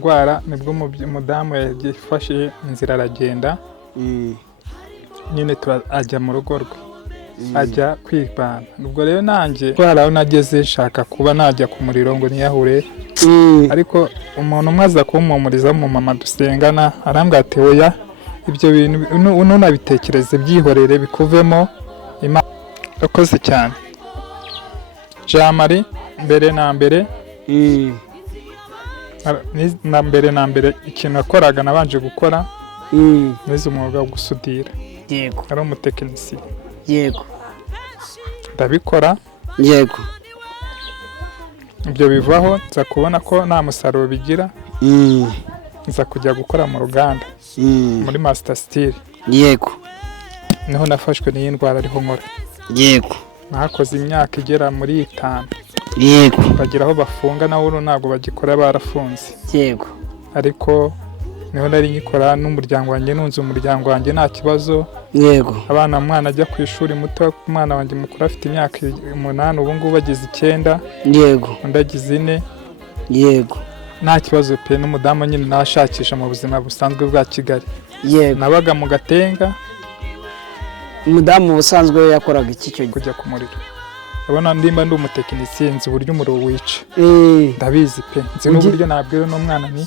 Rwara nibwo umudamu yafashe inzira aragenda nyine ajya mu rugo rwe ajya kwibana. Ubwo rero nanjye twaraho nageze shaka kuba najya ku muriro ngo niyahure, ariko umuntu umwe aza kumpumuriza mu mama dusengana arambwira ati oya ibyo bintu unabitekereze byihorere bikuvemo. Imana yakoze cyane. Jean Marie mbere na mbere ikintu nakoraga nabanje gukora nize umwuga wo gusudira. Yego. Ari umutekinisiye. Yego. Ndabikora. Yego. Ibyo bivaho nza kubona ko nta musaruro bigira. Nza kujya gukora mu ruganda muri Master Steel. Yego. Niho nafashwe n'iyi ndwara ariho nkora. Yego. Nakoze imyaka igera muri 5. Yego. Bagira aho bafunga naho ntabwo bagikora barafunze. Yego. Ariko niho nari nyikora n'umuryango wanjye nunze umuryango wanjye nta kibazo. Yego. Abana mwana ajya ku ishuri muto, umwana wanjye mukuru afite imyaka 8 ubu ngubu bagize 9. Yego. Ndagize 4. Yego. Nta kibazo pe n'umudamu nyine nashakisha mu buzima busanzwe bwa Kigali. Yego. Nabaga mu Gatenga. Umudamu ubusanzwe yakoraga iki cyo kujya ku muriro. Abona ndimba ndi umutekinisiye nzi uburyo umuriro wica. Ndabizi pe. Nzi n'uburyo nabwira n'umwana ni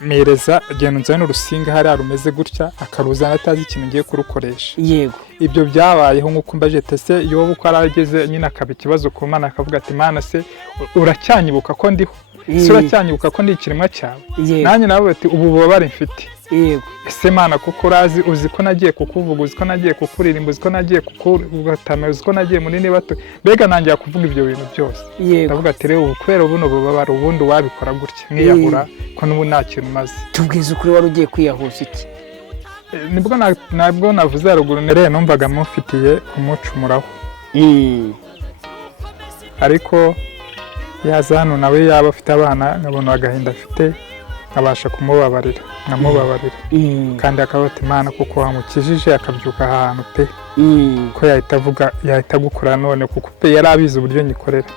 mereza agenda nzana urusinga hari arumeze gutya akaruzana atazi ikintu ngiye kurukoresha. Yego. Ibyo byabayeho nkuko mbaje tese iyo uko arageze nyine akaba ikibazo ku Mana akavuga ati Mana se uracyanyibuka ko ndiho. Se uracyanyibuka ko ndi ikiremwa cyawe. Nanjye nawe ati ubu bubabare mfite. Yego. Ese Mana kuko urazi uzi ko nagiye kukuvuga, uzi ko nagiye kukuririmba, uzi ko nagiye kukugatama, uzi ko nagiye muri bato. Bega nanjye kuvuga ibyo bintu byose. Ndavuga ati rero ubu kwera buno bubabare ubundi wabikora gutya nkiyahura ko n'ubu nta kintu maze. Tubwize ukuri wari ugiye kwiyahuza iki? Nibwo navuze haruguru nere numvaga mufitiye umucumuraho. Ariko yaza hano nawe yaba afite abana nkabona agahinda afite abasha kumubabarira nkamubabarira kandi akabata Imana kuko wamukijije akabyuka ahantu pe ko yahita gukora none kuko pe yari abizi uburyo nyikorera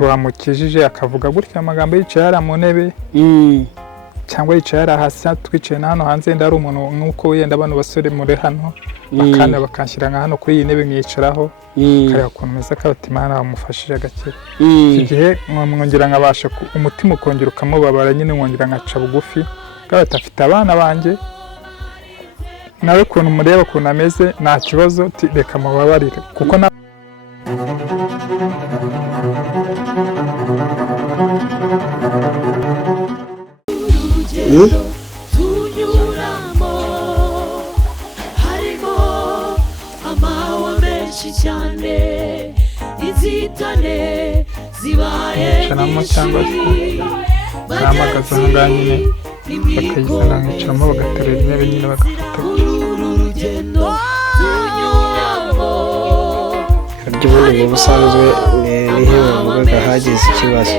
wamukijije akavuga gutya amagambo yicaye ara mu ntebe cyangwa yicaye ara hasi twicaye hano hanze ndari umuntu nkuko yenda abantu basore muri hano bakana bakanshyira nka hano kuri iyi ntebe mwicaraho kare akomeza akabata Imana wamufashije agakira. Igihe mwongera nkabasha umutima ukongera ukamubabara nyine mwongera nkaca bugufi kabata afite abana banjye nawe kuntu mureba kuntu ameze nta kibazo reka mubabarire kuko na cyane izitane zibaye cyangwa kamagaza nganyine bakayizana nkicamo bagaterera intebe nyine bagafata urugendo tunyuramo. Ubundi mu busanzwe nihe bavugaga hagize ikibazo?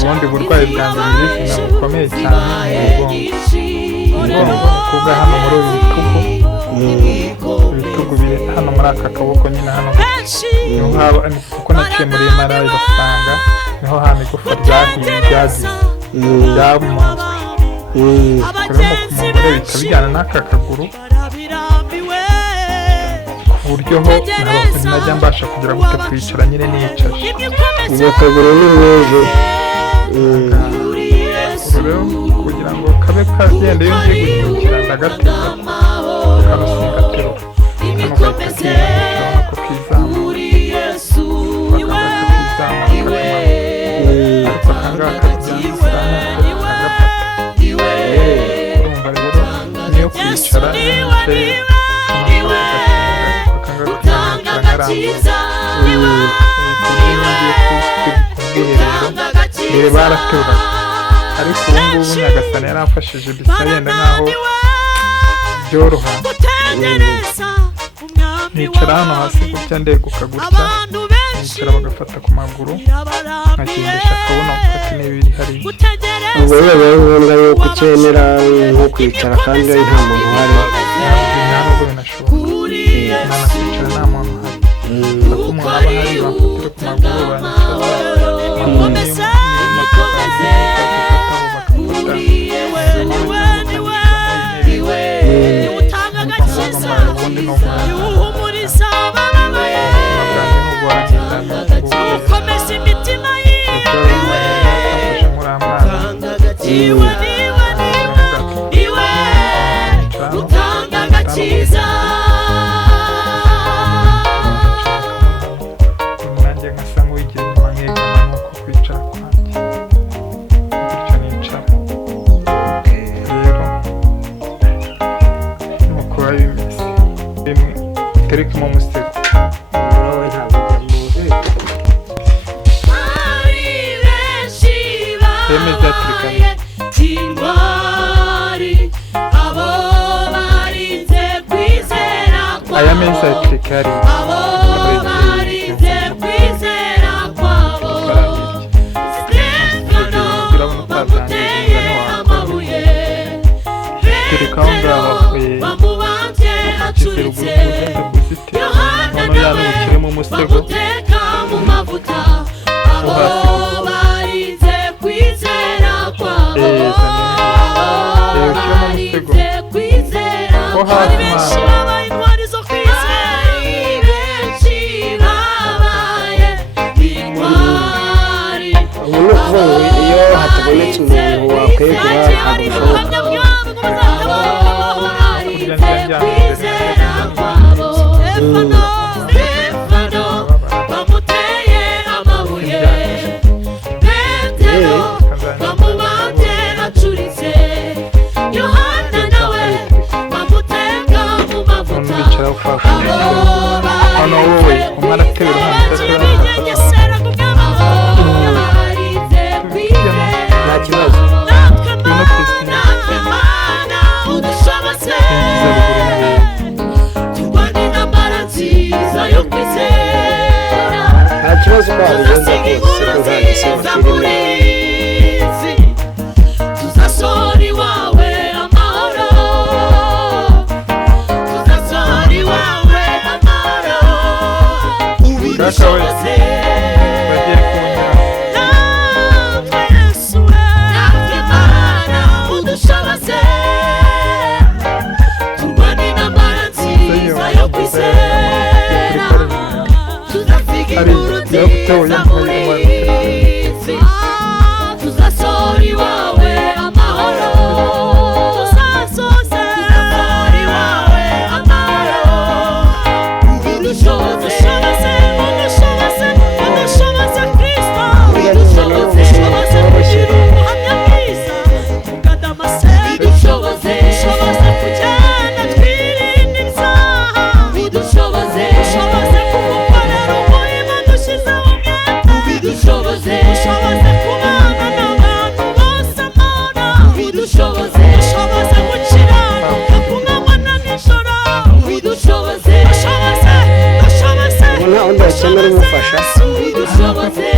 Ubundi burwayi bwanjye bw'izina bukomeye cyane mu mugongo kuga hano muri uyu ibitugu biri hano muri aka kaboko nyine hano kuko naciye muri Marayi basanga niho hano igufa ryahiye byagize byamunzwe rero ku mugore bihita bijyana n'aka kaguru ku buryo ho najya mbasha kugira gute kwicara nyine niyicaje ubwo kaguru ni mwiza rero kugira ngo kabe kagenda iyo ngiye guhindukira ndagateza karasingatiro hano gahita kiyana ko kizamuka ariko akangaka urumva rero niyo kwicara baratura ariko ubu ngubu Nyagasani yaramfashije bisa yenda nkaho byoroha nicara hano hasi gutya ndeguka gutya nicara bagafata ku maguru nkagendesha akabuno gufata n'ibiri hariya. Ubwo rero ngombwa yuko ukenera nko kwicara kandi nta muntu uhari nta nubwo binashoboka Imana kwicara nta muntu uhari kuko umuntu aba ahari bafatira ku maguru banyicaza iwe utanga agakiza nanjye nkasa nk'uwigira inyuma nkegama nuko kwicara kwanjye bityo nicara rero nuko biba bimeze bimwe uterekemo umusego wowe ntabwo ujya ari benshi babaye intwari abo barinze kwizera aya meza yatereka hariya abo barinze kwizera kwabo Stefano bamuteye amabuye tereka aho ngaho bamubambye acuritse Yohana nawe bamuteka mu mavuta abo barinze kwizera kwabo barinze kwizera ari benshi babaye intwari zo kwizera ari benshi babaye intwari ubu ni ukuvuga ngo iyo hatabonetse umuntu wakwegura ntabwo bishoboka Stefano bamuteye amabuye Petero bamubambye acuritse Yohana nawe bamuteka mu mavuta bicara ufashe hano wowe umwe araterura nta kibazo nta kibazo ko wabigenza rwose tuzasora iwawe amahoro tuzasora iwawe amahoro ubidushoboze bagiye kunyura natwe Yesu natwe Mana udushoboze turwane intambara nziza yo kwizera tuzasiga inkuru nziza muri iyi si tuzasora iwawe amahoro tuzasora iwawe amahoro udushoboze udushoboze Kristo udushoboze kugira ubuhamya bwiza ukadamase udushoboze kujyana twirinda ibyaha udushoboze kugukorera umurimo dushyizeho umwete udushoboze kubana n'abantu bose amahoro udushoboze gukiranuka ku manywa na nijoro udushoboze ubu nta wundi wakenera umufasha udushoboze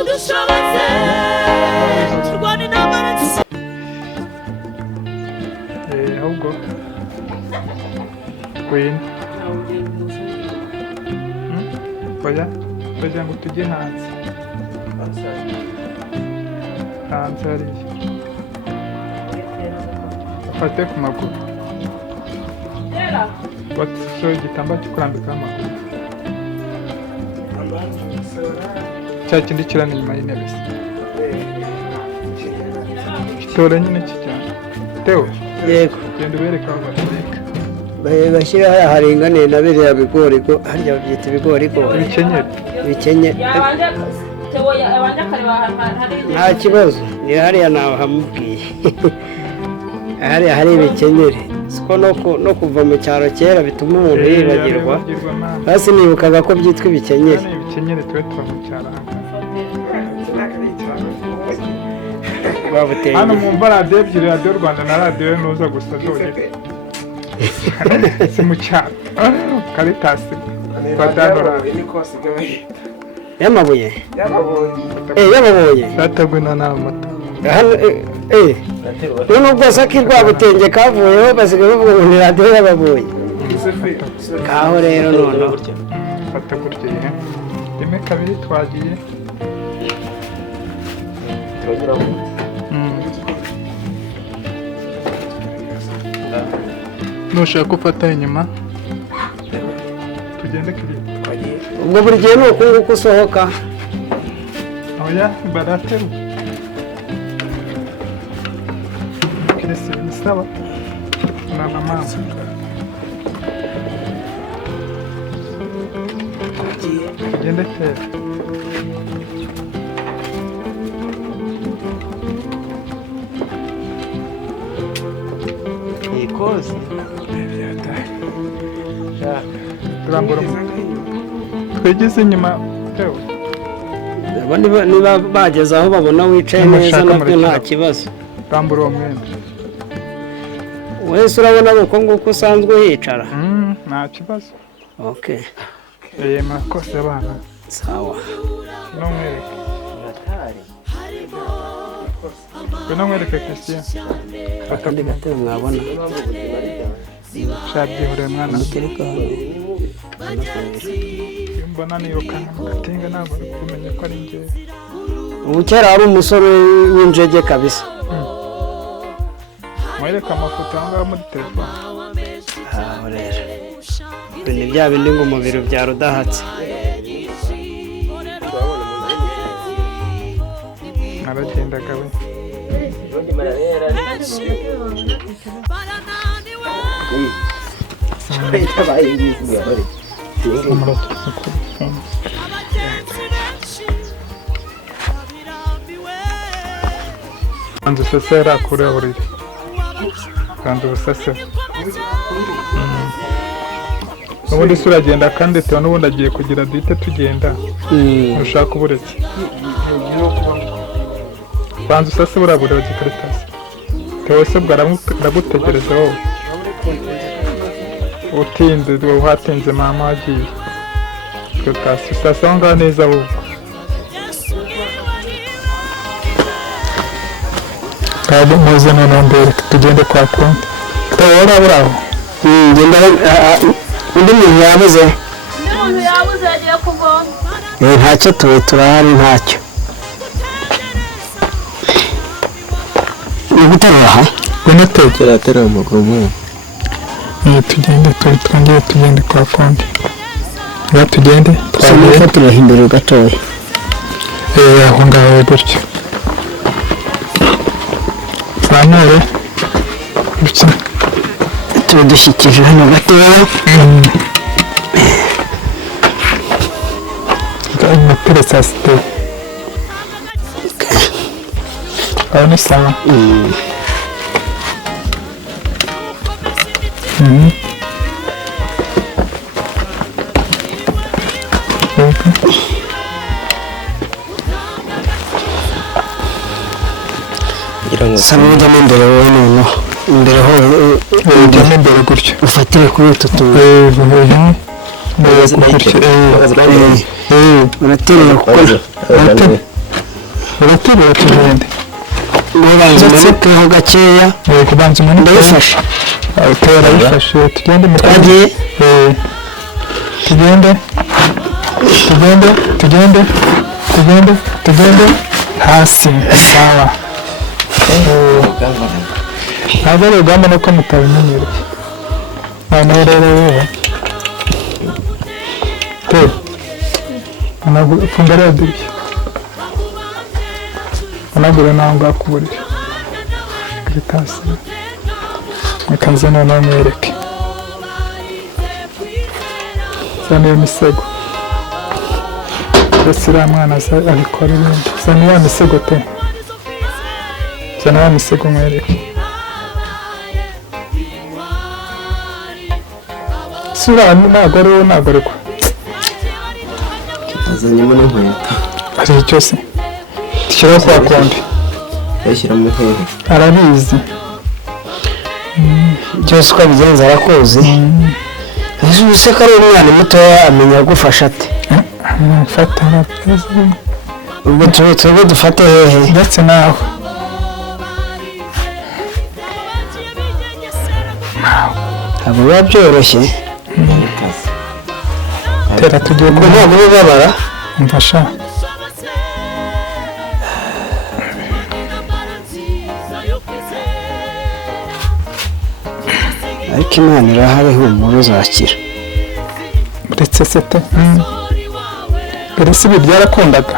udushoboze turwane intambara nziza ahubwo twine bajya ngo tujye hanze hariya ufate ku maguru wasohoye igitambaro cyo kurambikaho amaguru cya kindi kirana inyuma y'intebe se gitora nyine kijyana Teo yego genda ubereke aho batereka bashyira hariya haringaniye na biriya bigori harya babyita ibigori ibikenyeri nta kibazo ni hariya nawe hamubwiye hariya hari ibikenyeri siko no kuva mu cyaro kera bituma umuntu yibagirwa hasi nibukaga ko byitwa ibikenyeri ibikenyeri tuba tuba mu cyaro babuteye hano mwumva radiyo ebyiri radiyo Rwanda na radiyo Nuza gusa zonyine si mu cyaro Karitasi Badanora y'amabuye datagwina n'amata none ubwo saki rwabutenge kavuyeho basigaye bavuga ngo ni radiyo y'ababuye kaho rero noneho fata gutya rimwe kabiri twagiye nushaka ufata inyuma tugende kiri ubwo buri gihe ni uku nguku usohoka oya barateruka kirisi bisaba na mama tugende tera ikoze turambura twegeze inyuma niba bageze aho babona wicaye neza nabyo nta kibazo turambura uwo mwenda wese urabona uko nguko usanzwe yicara nta kibazo okay murakoze abana sawa nomwereke nomwereke Christian akandi gatebe mwabona shabyihoreye mwana mbona nirukana mu gatenga ntabwo ari kumenya ko ari njye ubu kera wari umusore w'injege kabisa mwereke amafoto aho ngaho muri telefone rero ni bya bindi ngo umubiri ubyara udahatse naragendaga we banza usesera akureho buriri banza ubusesera ubundi se uragenda kandi tuba n'ubundi agiye kugira duhite tugenda ntushaka uburetse banza usase buriya buriro gikaritasi tewe se bwaragutegereza wowe utinze uhatinze mama wagiye gikaritasi usase aho ngaho neza wowe kandi muze noneho mbere tugende kwa konti tewe urabura aho undi muntu yabuze yagiye kuvoma ntacyo turahari ntacyo ni guterura aha unatekera aterura amaguru umwe tugende twongere tugende kwa konti niba tugende twafatira imbere gatoya aho ngaho gutyo zamure gutya tuba dushyikije hano gatoya nateretse hasi aho ni sawa sa n'ujyamo imbere wowe noneho imbere ho ujyamo imbere gutyo ufatire kuri utu tuntu uraterura kuko uraterura tugende ubanza umanukeho gakeya kubanza umanukeho ndabifasha utera bifashe tugende mu twagiye tugende hasi sawa ntabwo ari urugamba nuko mutabimenyereye noneho rero wowe funga rero dirishya unagure naho ngaho ku buriri gitasi ikaze noneho mwereke zana iyo misego ndetse uriya mwana abikora ibindi zana ya misego te zana ya misego mwereke si uriya ntabwo ari wowe ntabwo ari ko azanyemo n'inkweto ari icyo se dushyiraho kwa konti yashyiramo hehe arabizi byose uko abigenza arakuzi ese ubu se ko ari umwana mutoya amenya gufasha ate fata arabizi ubwo twebwe dufate hehe ndetse nawe ntabwo biba byoroshye tera tugiye ubwo ntabwo bibabara kumfasha ariko imana irahari humura uzakira uretse se te mbere si ibi byarakundaga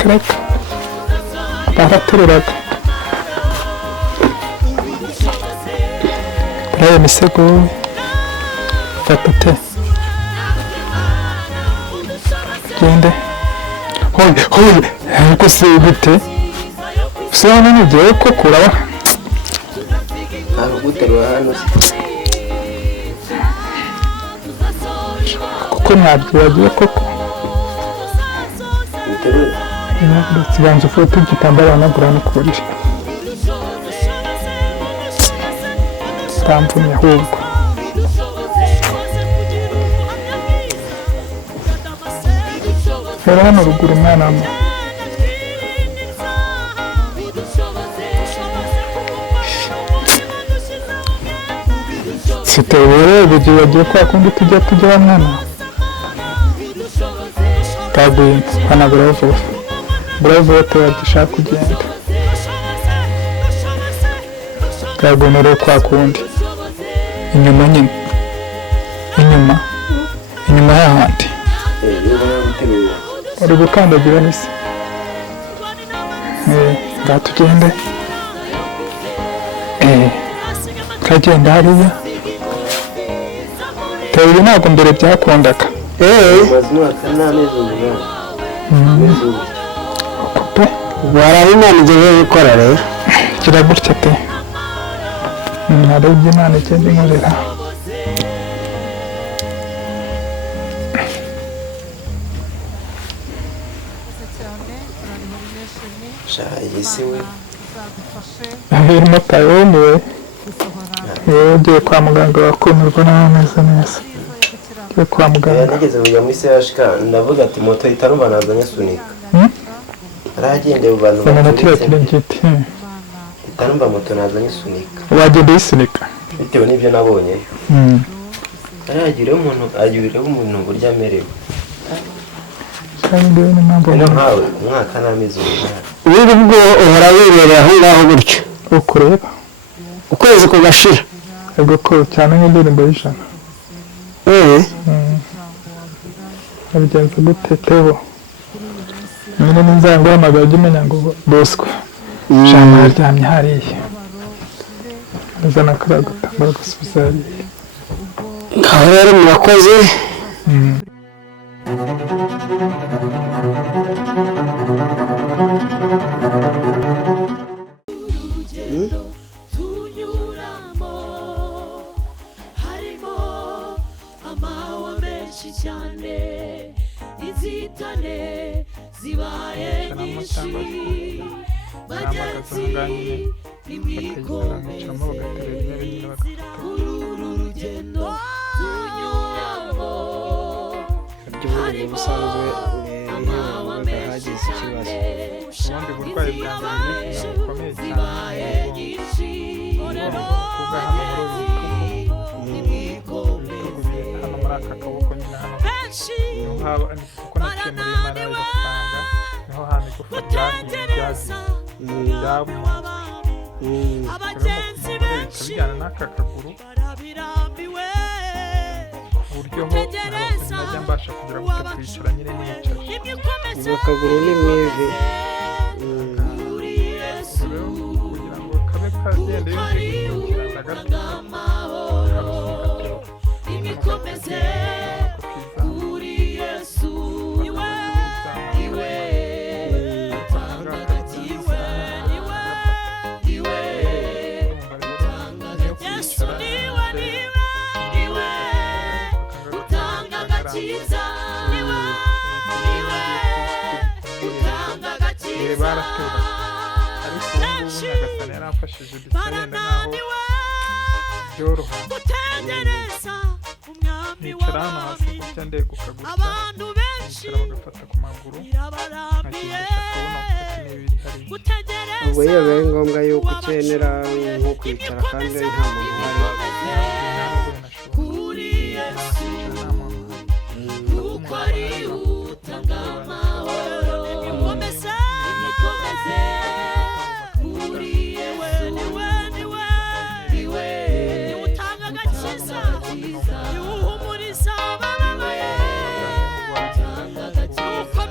kareka barateruraga buriya misego fata te gende hoye ariko si gute se hano n'igihe ko kuraba ntabwo guterura hano kuko mwabyibagiwe koko kibanza ufite igitambaro wanagura no ku buriri utamvunye ahubwo rero hano ruguru umwana w'amaguru sitewere ubugiye wagiye kwa kundi tujya mwana kaguye hana bravo tugishaka kugenda kagunero kwa kundi inyuma nyine inyuma hahandi uri gukandagira nisi ngaho tugende kagenda hariya tewe ntabwo mbere byakundaga warari Imana igiye gukora rero kira gutya te hari ibyo Imana igenda inkorera irimo tayomiwe ugiye kwa muganga wakumirwa n'ameze neza ugiye kwa muganga nageze kujya muri CHK ndavuga ati moto itarumva nazanye sunika aragendeye ubantu batirengiti itarumva moto nazanye sunika wagenda yisunika bitewe n'ibyo nabonye agireho umuntu burya amerewe kandi ni mpamvu nkawe umwaka n'amezi ubundi bwo uhora wibereye aho ngaho gutyo ukureba ukwezi kugashira ego ko cyane nk'indirimbo y'ijana abigenza gute tebo nyine n'inzango y'amagara jya umenya ngo Bosco ijana yaryamye hariya azana kariya gatambaro gasubiza hariya ngaho rero murakoze ubusanzwe hagize ikibazo ubundi burwayi bwanjye bukomeye cyane kuvuga hano muri hano muri aka kaboko nyine hano niho haba kuko naciye muri Imana y'ugasanga niho hantu igufa bijyana n'aka kaguru ku buryo ho najya mbasha kugira ngo kwicara nyine niyicaye ubu akaguru ni mu ivi kugira ngo kabe kagenda yumvikana gato ibikomeze kuri Yesu iwe utangagakiwe iwe Yesu niwe utangagakiza iwe utangagakiza ariko ubu Nyagasani yaramfashije dusarenda naho byoroha nicara hano hasi gutya ndeguka gutya nicara bagafata ku maguru nkakinisha akabona gufata n'ibiri hariya ubwo iyo bibaye ngombwa yuko ukenera nko kwicara kandi nta muntu uhari Uko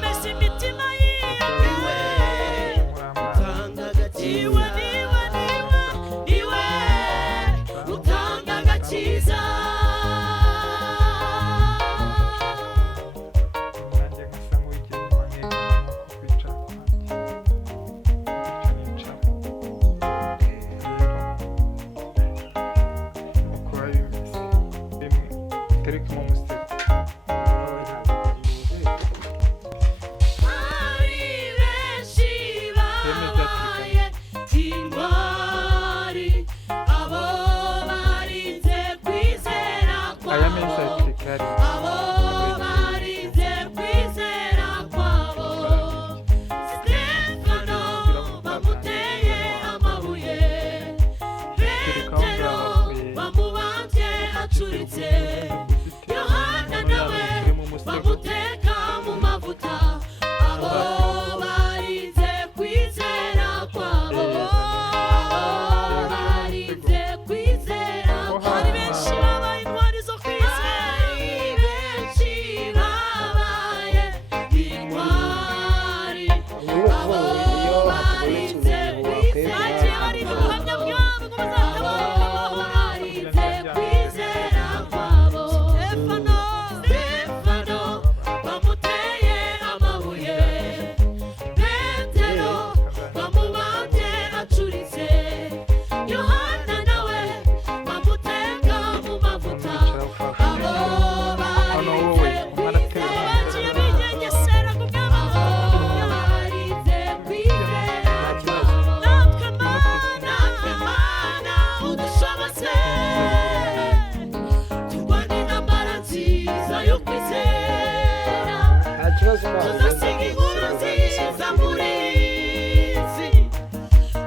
tuzasiga inkuru nziza muri iyi si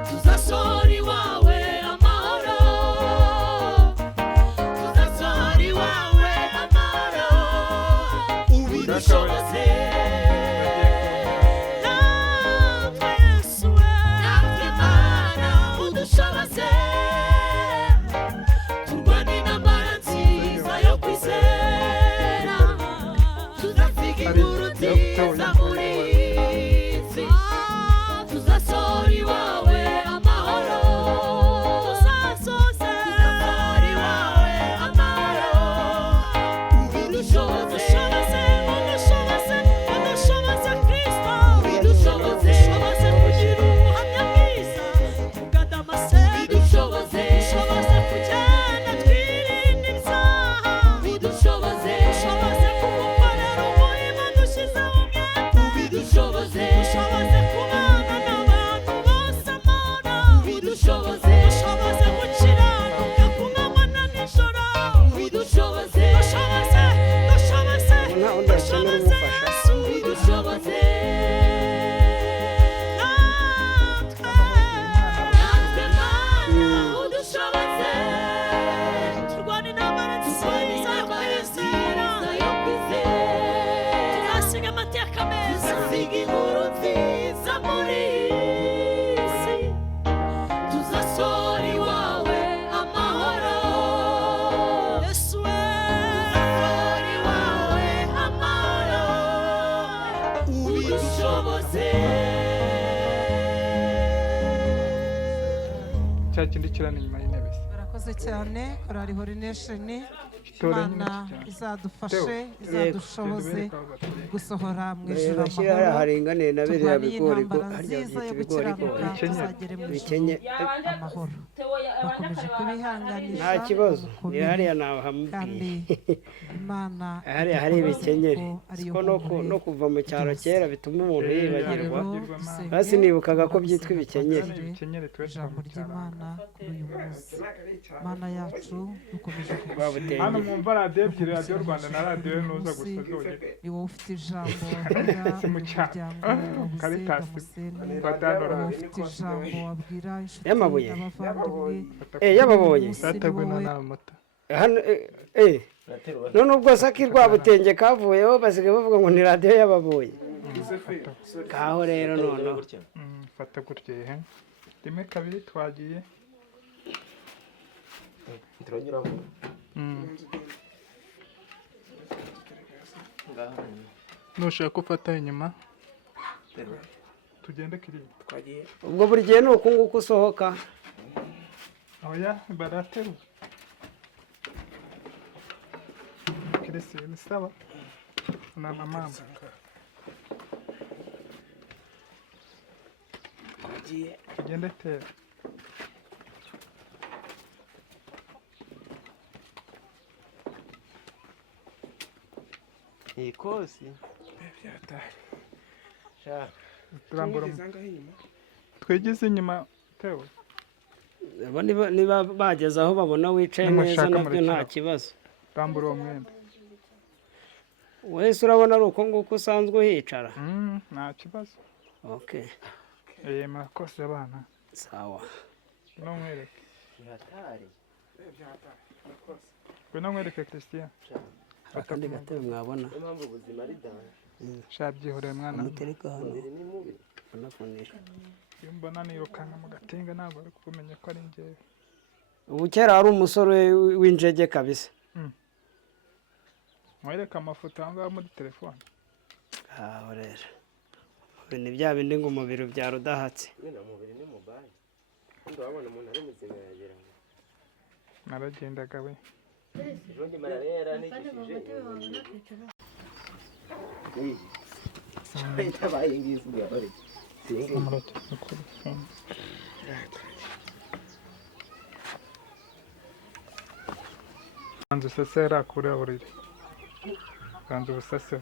tuzasohora iwawe amahoro tuzasohora iwawe amahoro ubidushoboze natwe Yesu we natwe Mana udushoboze turwane intambara nziza yo kwizera tuzasiga inkuru nziza muri iyi si tuzasohora iwawe amahoro tuzasohora iwawe amahoro ubidushoboze udushoboze Kristo ubidushoboze kugira ubuhamya bwiza tugadamase ubidushoboze kugenda twirinda ibyaha ubidushoboze kugukorera umurimo dushyizeho umwete ubidushoboze kubana n'abantu bose amahoro ubidushoboze gukiranuka ku manywa na nijoro ubidushoboze nta undi wakenera umufasha ubidushoboze natwe Mana udushoboze turwane intambara nziza yo kwizera tuzasiga amateka meza tuzasiga inkuru nziza muri iyi si tuzasohora iwawe amahoro Yesu we tuzasohora iwawe amahoro ubidushoboze cya kindi kirana inyuma y'intebe se barakoze cyane korari horinesheni Itora imana nyine izadufashe izadushoboze gusohora mu ijuru bashyira hariya amahoro haringaniye na biriya turwanye bigori intambara harya nziza yo byitwa ibigori gukiranuka Bikenye. tuzagere mu bikenye ijuru amahoro bakomeje kubihanganisha nta kibazo ni mukomere, hariya kandi nahamubwiye imana hariya hari ibikenyeri ko ariyo siko mpumuro no kuva mu cyaro kera bituma umuntu yibagirwa dusenge, hasi nibukaga ko byitwa ibikenyeri ibikenyeri tuba ijambo ry'imana kuri uyu munsi mana yacu dukomeje Babuteye. hano mwumva radiyo ebyiri radiyo rwanda na radiyo nuza gusa zonyine ni wowe ufite ijambo Si mu cyaro. Caritas. Badano wowe radiyo ufite ijambo wabwira inshuti Y'amabuye. n'abavandimwe y'amabuye zateguwe na n'amata hano none ubwo saki rwabutenge kavuyeho basigaye bavuga ngo ni radiyo y'ababuye kaho rero noneho fata gutya ihe rimwe kabiri twagiye nushaka ufata inyuma tugende kiriya ubwo buri gihe ni uku nguku usohoka oya barateru kirisi ni sawa na mama tugende tera iyi kosi turambura twigize inyuma tewe Abo niba bageze aho babona wicaye neza nabyo nta kibazo rambura uwo mwenda wese urabona ari uko nguko usanzwe uhicara nta kibazo okay murakoze abana sawa no mwereke hatari no mwereke Christian akandi gatebe mwabona niyo mpamvu ubuzima ari danje shabyihoreye mwana mutereka hano umubiri ni mubi anafunisha iyo mbona nirukanka mu gatenga ntabwo ari kumenya ko ari njyewe ubu kera hari umusore w'injege kabisa mwereke amafoto aho ngaho muri telefone aho rero ni bya bindi ngo umubiri ubyara udahatse nyine umubiri ni mubaye kandi wabona umuntu ari muzima yagira ngo naragendaga we ejo njye malariya yaranigishije itabaye ngizi ubwo yabari banza usase hariya kuri buriri banza ubusase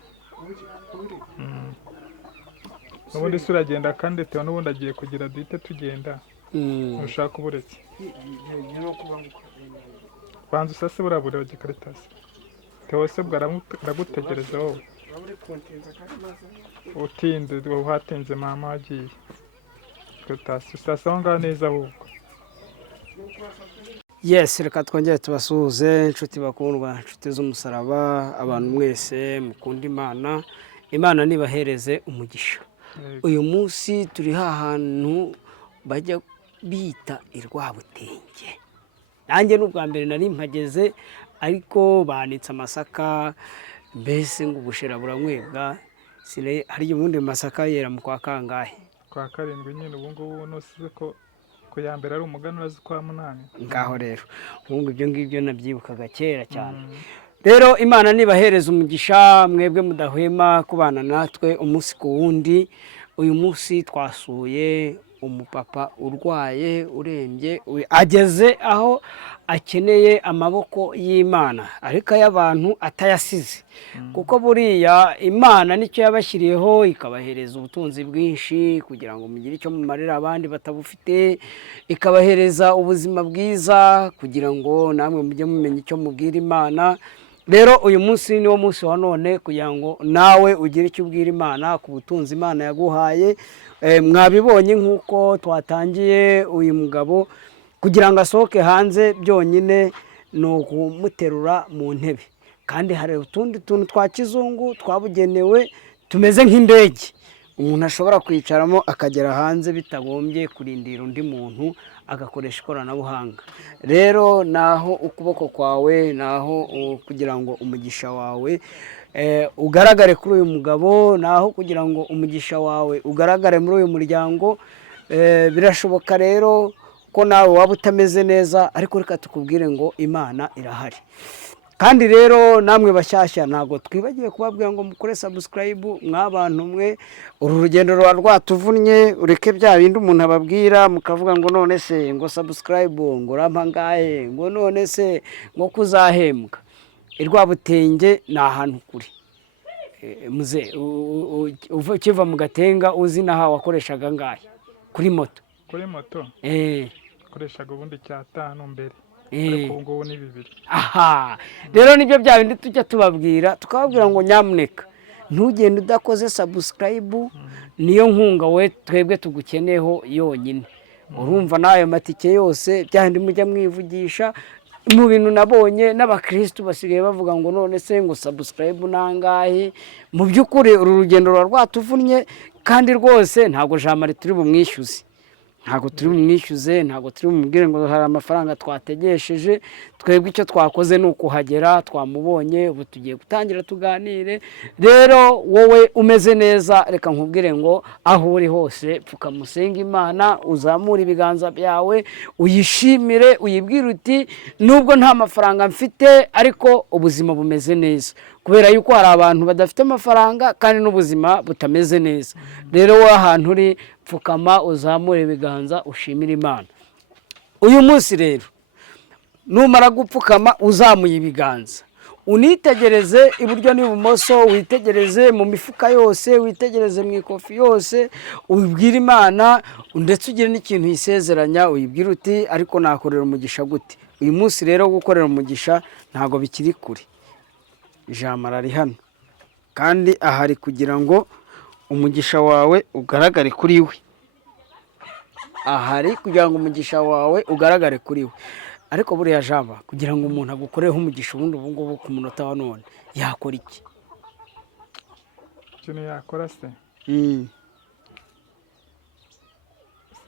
ubundi se uragenda kandi tewe n'ubundi agiye kugira duhite tugenda ntushaka uburetse banza usase buriya buriro Caritas tewe se bwaragutegereza wowe utinze uhatinze mama wagiye tutasanga neza ahubwo. Yes, reka twongere tubasuhuze inshuti bakundwa, inshuti z'umusaraba, abantu mwese mukunda Imana. Imana nibahereze umugisha. Uyu munsi turi hahantu bajya bita Irwabutenge. Nanjye n'ubwa mbere nari mpageze, ariko banitse amasaka, mbese ngo ubushera buranywebwa. Hari ubundi masaka yera mu kwa kangahe? Kwa karindwi nyine. Ubu ngubu nosize ko ya mbere ari umuganura z'ukwa munani. Ngaho rero ubu ibyo ngibyo nabyibukaga kera cyane. Rero Imana nibahereza umugisha, mwebwe mudahwema kubana natwe umunsi ku wundi. Uyu munsi twasuye umupapa urwaye, urembye, ageze aho akeneye amaboko y'Imana, ariko ay'abantu atayasize. Kuko buriya Imana nicyo yabashyiriyeho, ikabahereza ubutunzi bwinshi kugira ngo mugire icyo mumarira abandi batabufite, ikabahereza ubuzima bwiza kugira ngo namwe mujye mumenya icyo mubwira Imana. Rero uyu munsi niwo munsi wa none kugira ngo nawe ugire icyo ubwira Imana ku butunzi Imana yaguhaye. Mwabibonye nk'uko twatangiye uyu mugabo kugira ngo asohoke hanze byonyine ni ukumuterura mu ntebe, kandi hari utundi tuntu twa kizungu twabugenewe tumeze nk'indege umuntu ashobora kwicaramo akagera hanze bitagombye kurindira undi muntu, agakoresha ikoranabuhanga. Rero naho ukuboko kwawe, naho kugira ngo umugisha wawe ugaragare kuri uyu mugabo, naho kugira ngo umugisha wawe ugaragare muri uyu muryango. Birashoboka rero ko nawe waba utameze neza, ariko reka tukubwire ngo Imana irahari. Kandi rero namwe bashyashya ntabwo twibagiye kubabwira ngo mukore subscribe. Mwabantu mwe, uru rugendo ruba rwatuvunnye, ureke bya bindi umuntu ababwira mukavuga ngo none se ngo subscribe ngo rampa ngahe, ngo none se ngo kuzahembwa. Irwabutenge ni ahantu kuri muze ukiva mu Gatenga uzi naho wakoreshaga ngahe kuri moto. Kuri moto koreshaga ubundi cyatanu mbere, ariko ubu ngubu ni 2. Aha, rero nibyo bya bindi tujya tubabwira, tukababwira ngo nyamuneka ntugende udakoze subscribe. Niyo nkunga we twebwe tugukeneho yonyine. Urumva nayo matike yose byandi mujya mwivugisha mu bintu nabonye n'abakristo basigaye bavuga ngo none se ngo subscribe nangahe. Mu by'ukuri uru rugendo rwatuvunnye, kandi rwose ntago Jamari turi bumwishyuze, ntago turi bumwishyuze, ntago turi bumubwire ngo hari amafaranga twategesheje. Twebwe icyo twakoze ni ukuhagera, twamubonye, ubu tugiye gutangira tuganire. Rero wowe umeze neza, reka nkubwire ngo aho uri hose pfukamusenga Imana, uzamura ibiganza byawe, uyishimire, uyibwire uti nubwo nta mafaranga mfite ariko ubuzima bumeze neza. Kubera yuko hari abantu badafite amafaranga kandi n'ubuzima butameze neza. Rero wowe ahantu uri pfukama, uzamure ibiganza, ushimire Imana. Uyu munsi rero numara gupfukama uzamuye ibiganza, unitegereze iburyo n'ibumoso, witegereze mu mifuka yose, witegereze mu ikofi yose, ubibwire Imana, ndetse ugire n'ikintu yisezeranya, uyibwire uti ariko nakorera umugisha gute. Uyu munsi rero gukorera umugisha ntago bikiri kure. Jamara ari hano kandi ahari kugira ngo umugisha wawe ugaragare kuri we. Ahari kugira ngo umugisha wawe ugaragare kuri we. Ariko buriya Jama, kugira ngo umuntu agukoreho umugisha ubundi ubu ngubu ku munota wa none yakora iki? Ikintu yakora se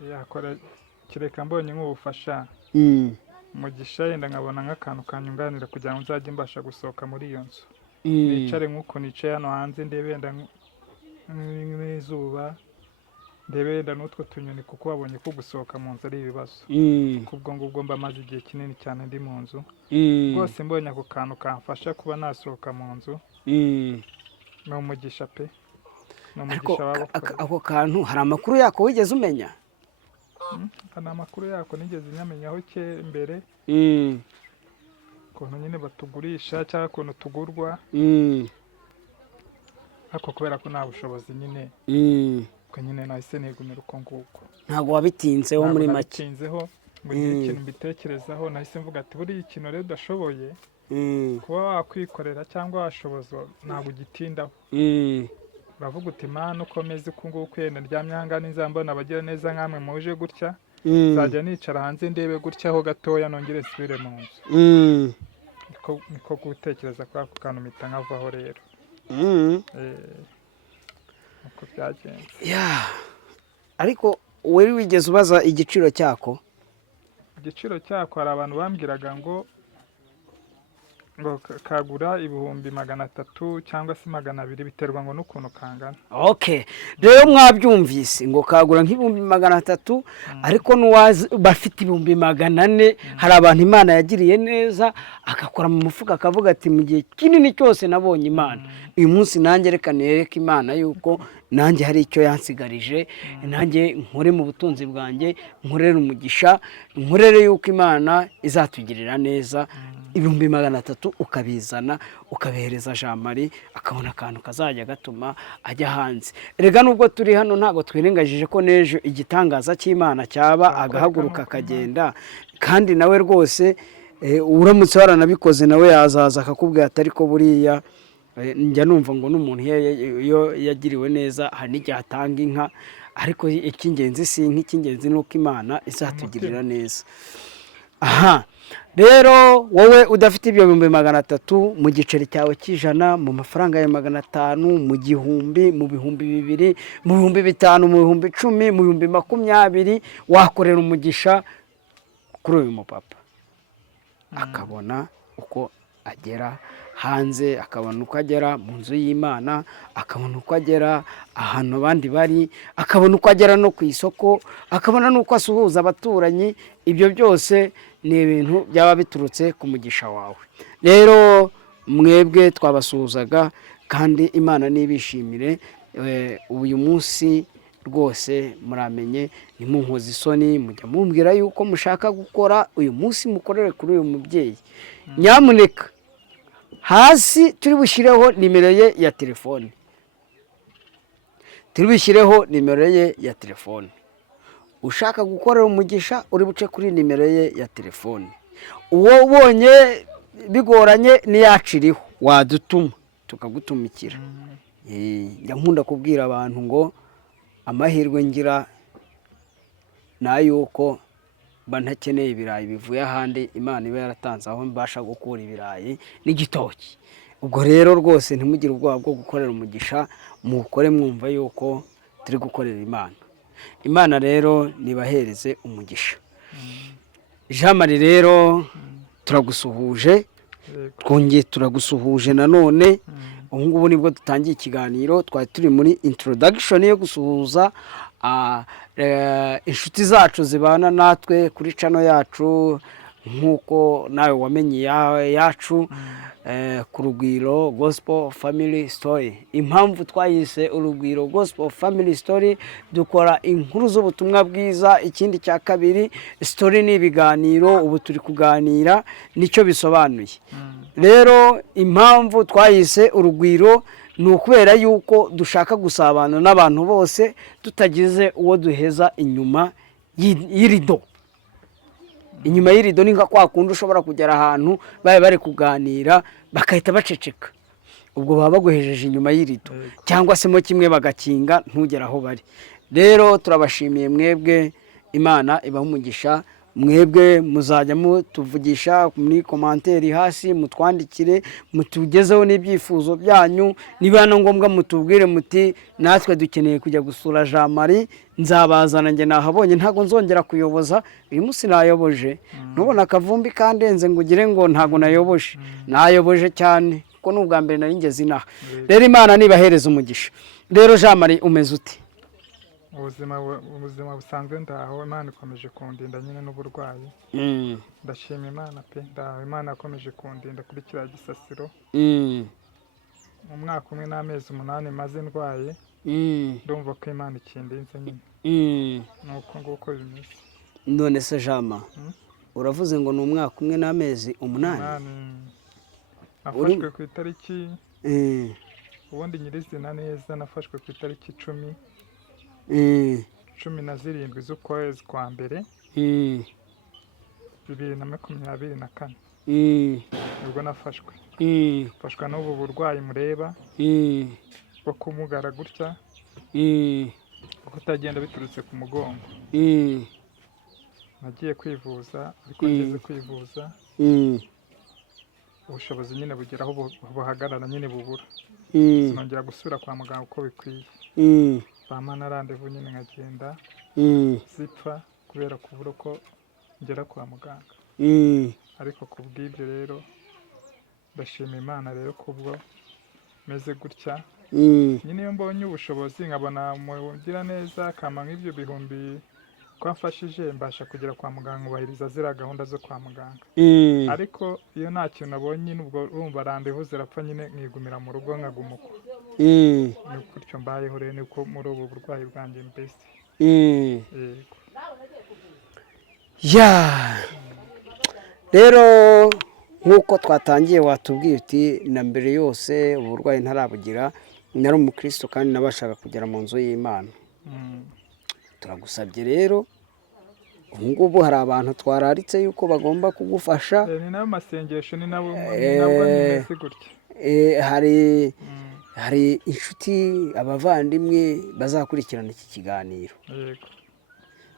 yakora kireka mbonye nk'ubufasha umugisha, yenda nkabona nk'akantu kanyunganira kugira ngo nzajye mbasha gusohoka muri iyo nzu. Nicare nk'uko nicaye hano hanze, ndebe yenda n'izuba, ndebe yenda n'utwo tunyoni, kuko wabonye ko gusohoka mu nzu ari ibibazo. Kubwo ngubwo mba maze igihe kinini cyane ndi mu nzu. Rwose mbonye ako kantu kamfasha kuba nasohoka mu nzu, ni umugisha pe. Ni umugisha wabo. Ako kantu hari amakuru yako wigeze umenya? Hari amakuru yako nigeze nyamenyaho mbere, ukuntu nyine batugurisha cyangwa ukuntu tugurwa, ariko kubera ko nta bushobozi nyine ko nyine nahise nigumira uko nguko. Ntabwo wabitinzeho muri make? Nabitinzeho ngo ngire ikintu mbitekerezaho, nahise mvuga ati buriya ikintu rero udashoboye kuba wakwikorera cyangwa washoboza ntabwo ugitindaho uravuga uti mana ukomeze uku nguku yenda ndyamye aha ngaha mbona abagira neza nk'amwe muje gutya nzajya nicara hanze ndebe gutya ho gatoya nongere nsubire mu nzu niko gutekereza kuri ako kantu mpita nkavaho rero uko byagenze ariko wowe wigeze ubaza igiciro cyako? Igiciro cyako hari abantu bambwiraga ngo kagura ibihumbi 300 cyangwa se 200 biterwa ngo n'ukuntu kangana. Rero mwabyumvise ngo kagura nk'ibihumbi 300 ariko n'uwazi bafite ibihumbi 400. Hari abantu Imana yagiriye neza akakora mu mufuka akavuga ati mu gihe kinini cyose nabonye Imana, uyu munsi nanjye reka nereke Imana yuko nanjye hari icyo yansigarije, nanjye nkore mu butunzi bwanjye, nkorere umugisha, nkorere yuko Imana izatugirira neza. Ibihumbi 300 ukabizana ukabihereza Jean Marie akabona akantu kazajya gatuma ajya hanze. Erega nubwo turi hano ntago twirengagije ko nejo igitangaza cy'Imana cyaba agahaguruka akagenda, kandi nawe rwose uramutse waranabikoze nawe yazaza akakubwira atari ko buriya njya numva ngo n'umuntu iyo yagiriwe neza hari n'igihe atanga inka, ariko icy'ingenzi si inka, icy'ingenzi nuko Imana izatugirira neza. Rero wowe udafite ibyo 300 mu giceri cyawe cy'ijana, mu mafaranga ya 500, mu gihumbi, mu bihumbi 2, mu bihumbi 5, mu bihumbi 10, mu bihumbi 20, wakorera umugisha kuri uyu mupapa akabona uko agera hanze, akabona uko agera mu nzu y'Imana, akabona uko agera ahantu abandi bari, akabona uko agera no ku isoko, akabona n'uko asuhuza abaturanyi. Ibyo byose ni ibintu byaba biturutse ku mugisha wawe. Rero mwebwe twabasuhuzaga kandi Imana nibishimire. Uyu munsi rwose muramenye nimunkoze isoni, mujya mumbwira yuko mushaka gukora uyu munsi mukorere kuri uyu mubyeyi. Nyamuneka hasi turi bushyireho nimero ye ya telefone, ushaka gukorera umugisha uri buce kuri nimero ye ya telefone. Uwo ubonye bigoranye niyaciriho wadutuma tukagutumikira. Njya nkunda kubwira abantu ngo amahirwe ngira nayuko bantakeneye ibirayi bivuye ahandi, Imana iba yaratanze aho mbasha gukura ibirayi n'igitoki. Ubwo rero rwose ntimugire ubwoba bwo gukorera umugisha, mukore mwumva yuko turi gukorera Imana. Imana rero nibahereze umugisha. Jean Marie rero turagusuhuje, twongeye turagusuhuje nanone. Ubu ngubu nibwo dutangiye ikiganiro, twari turi muri introduction yo gusuhuza inshuti zacu zibana natwe kuri channel yacu, nkuko nawe wamenye yacu ku Rugwiro Gospel Family Story. Impamvu twayise Urugwiro Gospel Family Story, dukora inkuru z'ubutumwa bwiza. Ikindi cya kabiri, story ni ibiganiro, ubu turi kuganira nicyo bisobanuye. Rero impamvu twayise Urugwiro ni ukubera yuko dushaka gusabana n'abantu bose tutagize uwo duheza inyuma y'irido. Inyuma y'irido ni nka kwa kundi ushobora kugera ahantu bari kuganira bakahita baceceka, ubwo baba baguhejeje inyuma y'irido, cyangwa se mo kimwe bagakinga ntugera aho bari. Rero turabashimiye mwebwe, Imana ibaha umugisha. Mwebwe muzajya mutuvugisha muri komanteri hasi, mutwandikire, mutugezeho n'ibyifuzo byanyu. Niba na ngombwa mutubwire muti natwe dukeneye kujya gusura Jean Marie, nzabazana. Njye nahabonye ntago nzongera kuyoboza. Uyu munsi nayoboje, nubona akavumbi kandenze ngo ugire ngo ntago nayoboje. Nayoboje cyane kuko n'ubwa mbere nari ngeze inaha. Rero Imana nibahereza umugisha. Rero Jean Marie umeze ute? Ubuzima busanzwe ndaho, Imana ikomeje kundinda nyine n'uburwayi. Ndashima Imana pe, ndaho Imana yakomeje kundinda kuri kiriya gisasiro. Mu mwaka umwe n'amezi 8 maze ndwaye, ndumva ko Imana ikindinze nyine. Nuko nguko bimeze. None se Jama, uravuze ngo ni umwaka umwe n'amezi 8? Nafashwe ku itariki ubundi nyirizina neza, nafashwe ku itariki 17 z'ukwezi kwa mbere 2024. nibwo nafashwe Mm. mfashwa n'ubu burwayi mureba Mm. bwo kumugara gutya Mm. kutagenda biturutse ku mugongo. Mm. Nagiye kwivuza ariko ngeze kwivuza Mm. ubushobozi nyine bugeraho buhagarara nyine bubura. Mm. Sinongera gusubira kwa muganga uko bikwiye. Mm. Bampa na randevu nyine nkagenda Mm. zipfa kubera kubura ko ngera kwa muganga. Mm. Ariko ku bw'ibyo rero ndashima Imana rero kubwo meze gutya. Mm. Nyine iyo mbonye ubushobozi nkabona mugira neza kama nk'ibyo bihumbi ko mfashije mbasha kugera kwa muganga nkubahiriza ziriya gahunda zo kwa muganga. Mm. Ariko iyo nta kintu nabonye nubwo urumva randevu zirapfa nyine nkigumira mu rugo nkaguma uko. Mm. Ni gutyo mbayeho rero niko muri ubu burwayi bwanjye mbese. Mm. Yego. ya rero nk'uko twatangiye watubwiye uti na mbere yose uburwayi ntarabugira nari umukristo kandi nabashaga kugera mu nzu y'Imana. Turagusabye rero ubu ngubu hari abantu twararitse yuko bagomba kugufasha. Ni nayo masengesho ni nabwo nimeze gutya. Hari inshuti abavandimwe bazakurikirana iki kiganiro. Yego.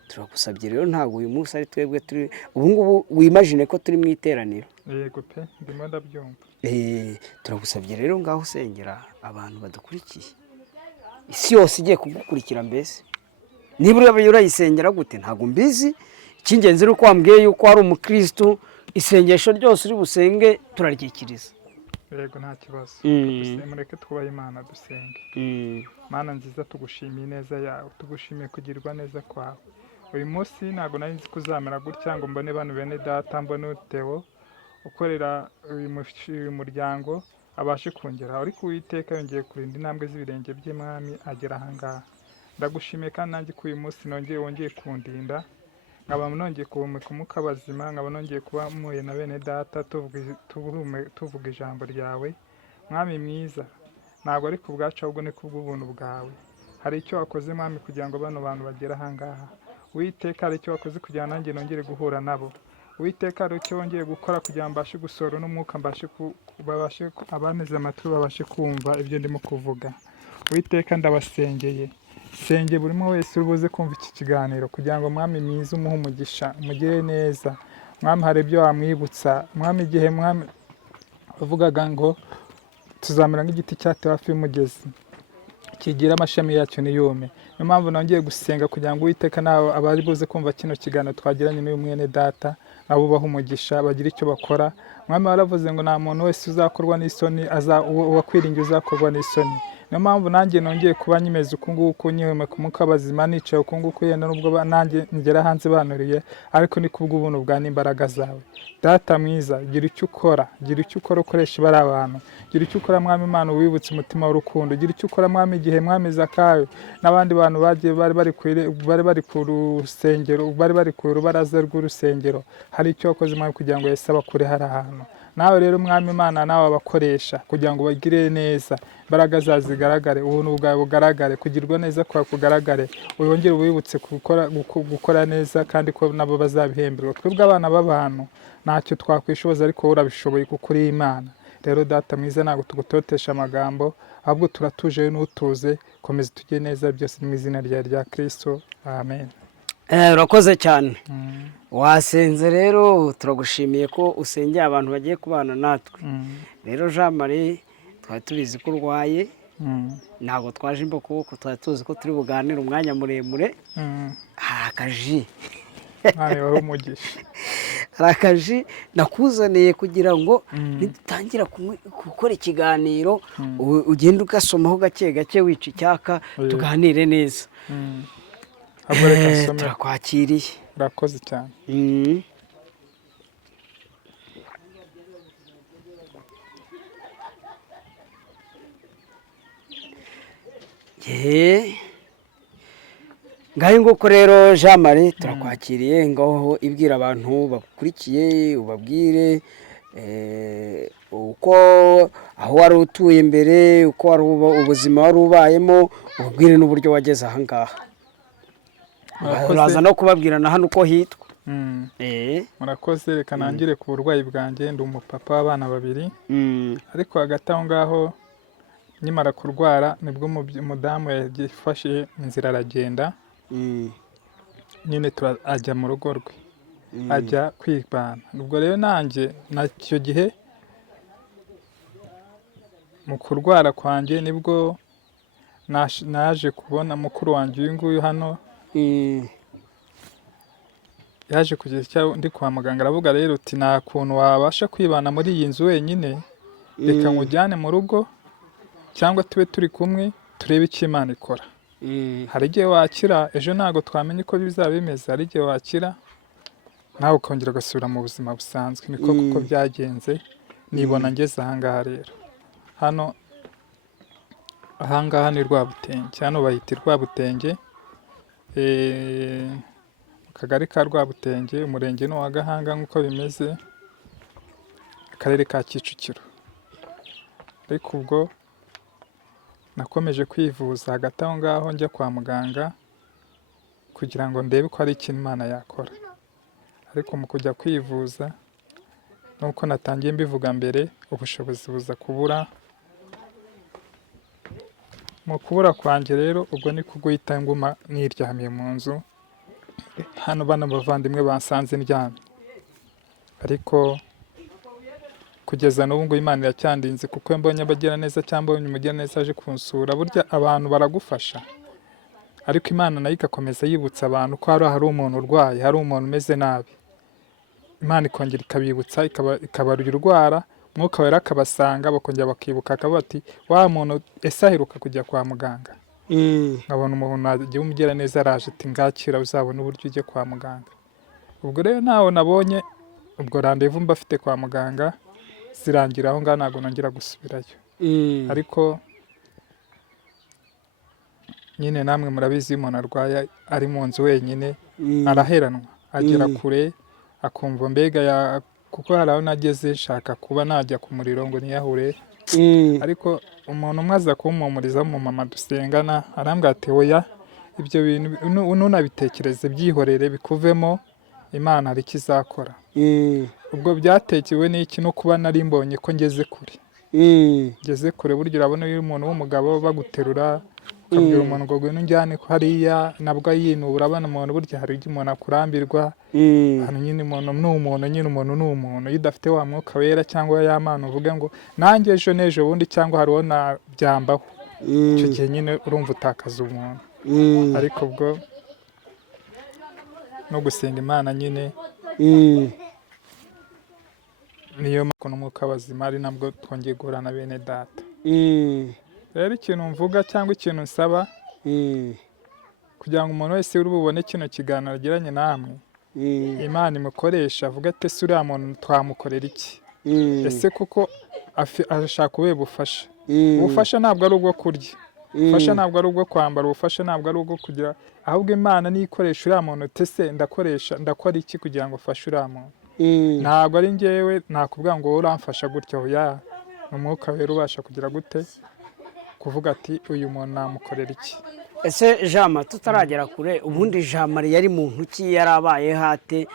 Turagusabye rero ntabwo uyu munsi ari twebwe turi ubu ngubu wimagine ko turi mu iteraniro. Yego pe ndimo ndabyumva. Turagusabye rero ngaho usengera abantu badukurikiye. Isi yose igiye kugukurikira mbese. Niba urayisengera gute ntabwo mbizi. Icy'ingenzi ari uko wambwiye yuko ari umukristo isengesho ryose uri busenge turaryikiriza. Yego nta kibazo. Mureke twubahe Imana dusenge. Mana nziza tugushimiye neza yawe, tugushimiye kugirirwa neza kwawe. Uyu munsi ntabwo nari nzi kuzamera gutya ngo mbone bano bene data mbone Theo ukorera uyu muryango abashe kongera ariko Uwiteka yongeye kurinda intambwe z'ibirenge by'Umwami agera ahangaha. Ndagushimiye kandi nanjye ko uyu munsi wongeye kundinda nkaba nongeye kubumeka umwuka bazima nkaba nongeye kuba muye na bene data tuvuga ijambo ryawe. Mwami mwiza ntabwo ari ku bwacu ahubwo ni kubw'ubuntu bwawe. Hari icyo wakoze Mwami kugira ngo bano bantu bagere ahangaha. Uwiteka hari icyo wakoze kugira ngo nanjye nongere guhura nabo. Uwiteka hari icyo wongeye gukora kugira ngo mbashe gusohora n'umwuka mbashe abaneze amatwi babashe kumva ibyo ndimo kuvuga. Uwiteka ndabasengeye. Senge buri umwe wese ubuze kumva iki kiganiro kugira ngo Mwami mwiza umuhe umugisha umugire neza. Mwami hari ibyo wamwibutsa. Mwami igihe Mwami uvugaga ngo tuzamera nk'igiti cyatewe hafi y'umugezi kigira amashami yacyo ntiyume. Niyo mpamvu nongeye gusenga kugira ngo Uwiteka nabo abari buze kumva kino kiganiro twagiranye n'uyu mwene data nabo baha umugisha bagira icyo bakora. Mwami waravuze ngo nta muntu wese uzakorwa n'isoni uwakwiringiye uzakorwa n'isoni. Niyo mpamvu nanjye nongeye kuba nyimeze uku nguku nyihumeka umwuka bazima nicaye uku nguku yenda nubwo nanjye ngera hanze banuriye ariko ni kubw'ubuntu bwa n'imbaraga zawe. Data mwiza gira icyo ukora ukoresha ibara abantu. Gira icyo ukora Mwami Imana wibutse umutima w'urukundo. Gira icyo ukora Mwami igihe Mwami Zakayo n'abandi bantu bagiye bari bari ku rusengero bari bari ku rubaraza rw'urusengero. Hari icyo wakoze Mwami kugira ngo Yesu abakure hari ahantu. Nawe rero Mwami Imana nawe abakoresha kugira ngo bagire neza. Imbaraga zawe zigaragare, ubuntu bwawe bugaragare, kugirwa neza kwawe kugaragare. Wongere wibutse gukora neza kandi ko nabo bazabihemberwa. Twebwe abana b'abantu ntacyo twakwishoboza ariko wowe urabishoboye kuko uri Imana. Rero Data mwiza ntabwo tugutotesha amagambo ahubwo turatuje n'utuze. Komeza tujye neza byose mu izina rya Kristo. Amen. Urakoze cyane. Wasenze rero turagushimiye ko usengeye abantu bagiye kubana natwe. Rero Jean Marie twari tubizi ko urwaye. Ntabwo twaje imbo kuboko twari tuzi ko turi buganire umwanya muremure. Akaji. Nawe waho umugisha. Arakaji nakuzaniye kugira ngo nidutangira gukora ikiganiro ugenda ugasomaho gake gake wica icyaka tuganire neza. Turakwakiriye. Urakoze cyane. ngaho nguko rero Jean Marie turakwakiriye ngaho ibwira abantu bakurikiye ubabwire uko aho wari utuye mbere uko wari ubuzima wari ubayemo ubabwire n'uburyo wageze ahangaha. Uraza no kubabwirana hano uko hitwa. murakoze. Reka nangire ku burwayi bwanjye. Ndi umupapa w'abana 2, ariko hagati aho ngaho nkimara kurwara nibwo umudamu yafashe inzira aragenda, nyine ajya mu rugo rwe, ajya kwibana. Ubwo rero nanjye nacyo gihe mu kurwara kwanjye nibwo naje kubona mukuru wanjye uyu nguyu hano yaje kugira icyo ndi kwa muganga, aravuga rero uti nta kuntu wabasha kwibana muri iyi nzu wenyine, reka nkujyane mu rugo cyangwa tube turi kumwe turebe icyo Imana ikora. Hari igihe wakira, ejo ntabwo twamenye uko bizaba bimeze, hari igihe wakira nawe ukongera ugasubira mu buzima busanzwe. Niko kuko byagenze, nibona ngeze ahangaha rero. Hano ahangaha ni Rwabutenge, hano bahita Rwabutenge, mu kagari ka Rwabutenge, umurenge ni uwa Gahanga nk'uko bimeze, akarere ka Kicukiro. Ariko ubwo nakomeje kwivuza hagati aho ngaho njya kwa muganga kugira ngo ndebe ko hari ikintu Imana yakora. Ariko mu kujya kwivuza nuko natangiye mbivuga mbere, ubushobozi buza kubura. Mu kubura kwanjye rero ubwo ni guhita nguma niryamiye mu nzu. Hano bano bavandimwe bansanze ndyamye, ariko kugeza n'ubu ngo Imana iracyandinze, kuko mbonye abagira neza cyangwa mbonye umugira neza aje kunsura. Burya abantu baragufasha, ariko Imana nayo igakomeza yibutsa abantu ko hari umuntu urwaye, hari umuntu umeze nabi. Imana ikongera ikabibutsa, ikabarura urwara, Mwuka Wera akabasanga, bakongera bakibuka, akavuga ati wa muntu ese aheruka kujya kwa muganga. Nkabona umuntu agiye umugira neza araje ati ngakira uzabona uburyo ujye kwa muganga. Ubwo rero ntawe nabonye, ubwo randevu mba afite kwa muganga zirangira aho ngaho, ntabwo nongera gusubirayo. Ariko nyine namwe murabizi, umuntu arwaye ari mu nzu wenyine araheranwa, agera kure akumva mbega kuko hari aho nageze shaka kuba najya ku muriro ngo niyahure. Ariko umuntu umwe aza kumpumuriza, umumama dusengana, arambwira ati oya, ibyo bintu nunabitekereze byihorere bikuvemo, Imana hari icyo izakora. Ubwo byatekewe n'iki? No kuba nari mbonye ko ngeze kure. Ngeze kure. Burya urabona iyo umuntu w'umugabo baguterura ukabwira umuntu ngo ngwino unjyane hariya, nabwo yinubira. Urabona umuntu burya hari igihe umuntu akurambirwa. Hano nyine umuntu ni umuntu, nyine umuntu ni umuntu. Iyo udafite wa Mwuka Wera cyangwa ya Mana uvuga ngo nanjye ejo n'ejo bundi cyangwa hari uwo nabyambaho, icyo gihe nyine urumva utakaza umuntu. Ariko ubwo no gusenga Imana nyine niyo makuru n'umwuka w'abazima, ari nabwo twongeye guhura na bene data. Rero ikintu mvuga cyangwa ikintu nsaba, kugira ngo umuntu wese uri bubone kino kiganiro agiranye namwe, Imana imukoresha avuga ati ese uriya muntu twamukorera iki? Ese kuko ashaka ubuhe bufasha? Ubufasha ntabwo ari ubwo kurya, ubufasha ntabwo ari ubwo kwambara, ubufasha ntabwo ari ubwo kugira, ahubwo Imana niyo ikoresha uriya muntu. Ese ndakora iki kugira ngo ufashe uriya muntu? Ntabwo ari njyewe nakubwira ngo wowe uramfasha gutya, oya, ni Umwuka Wera ubasha kugira gute kuvuga ati uyu muntu namukorera iki. Ese Jama, tutaragera kure, ubundi Jean Marie yari muntu ki, yarabaye hate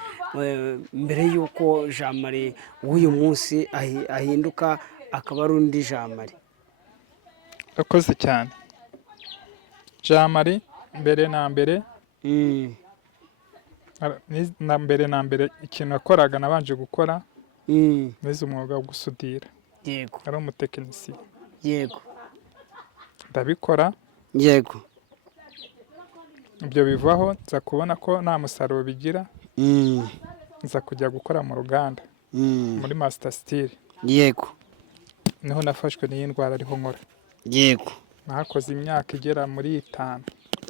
mbere y'uko Jean Marie w'uyu munsi ahinduka akaba ari undi Jean Marie? Urakoze cyane. Jean Marie mbere na mbere ikintu yakoraga nabanje gukora, nize umwuga wo gusudira. Yego. Ari umutekinisiye. Yego. Ndabikora. Yego. Ibyo bivaho nza kubona ko nta musaruro bigira, nza kujya gukora mu ruganda muri Master Steel. Yego. Niho nafashwe n'iyi ndwara ariho nkora. Yego. Nahakoze imyaka igera muri 5.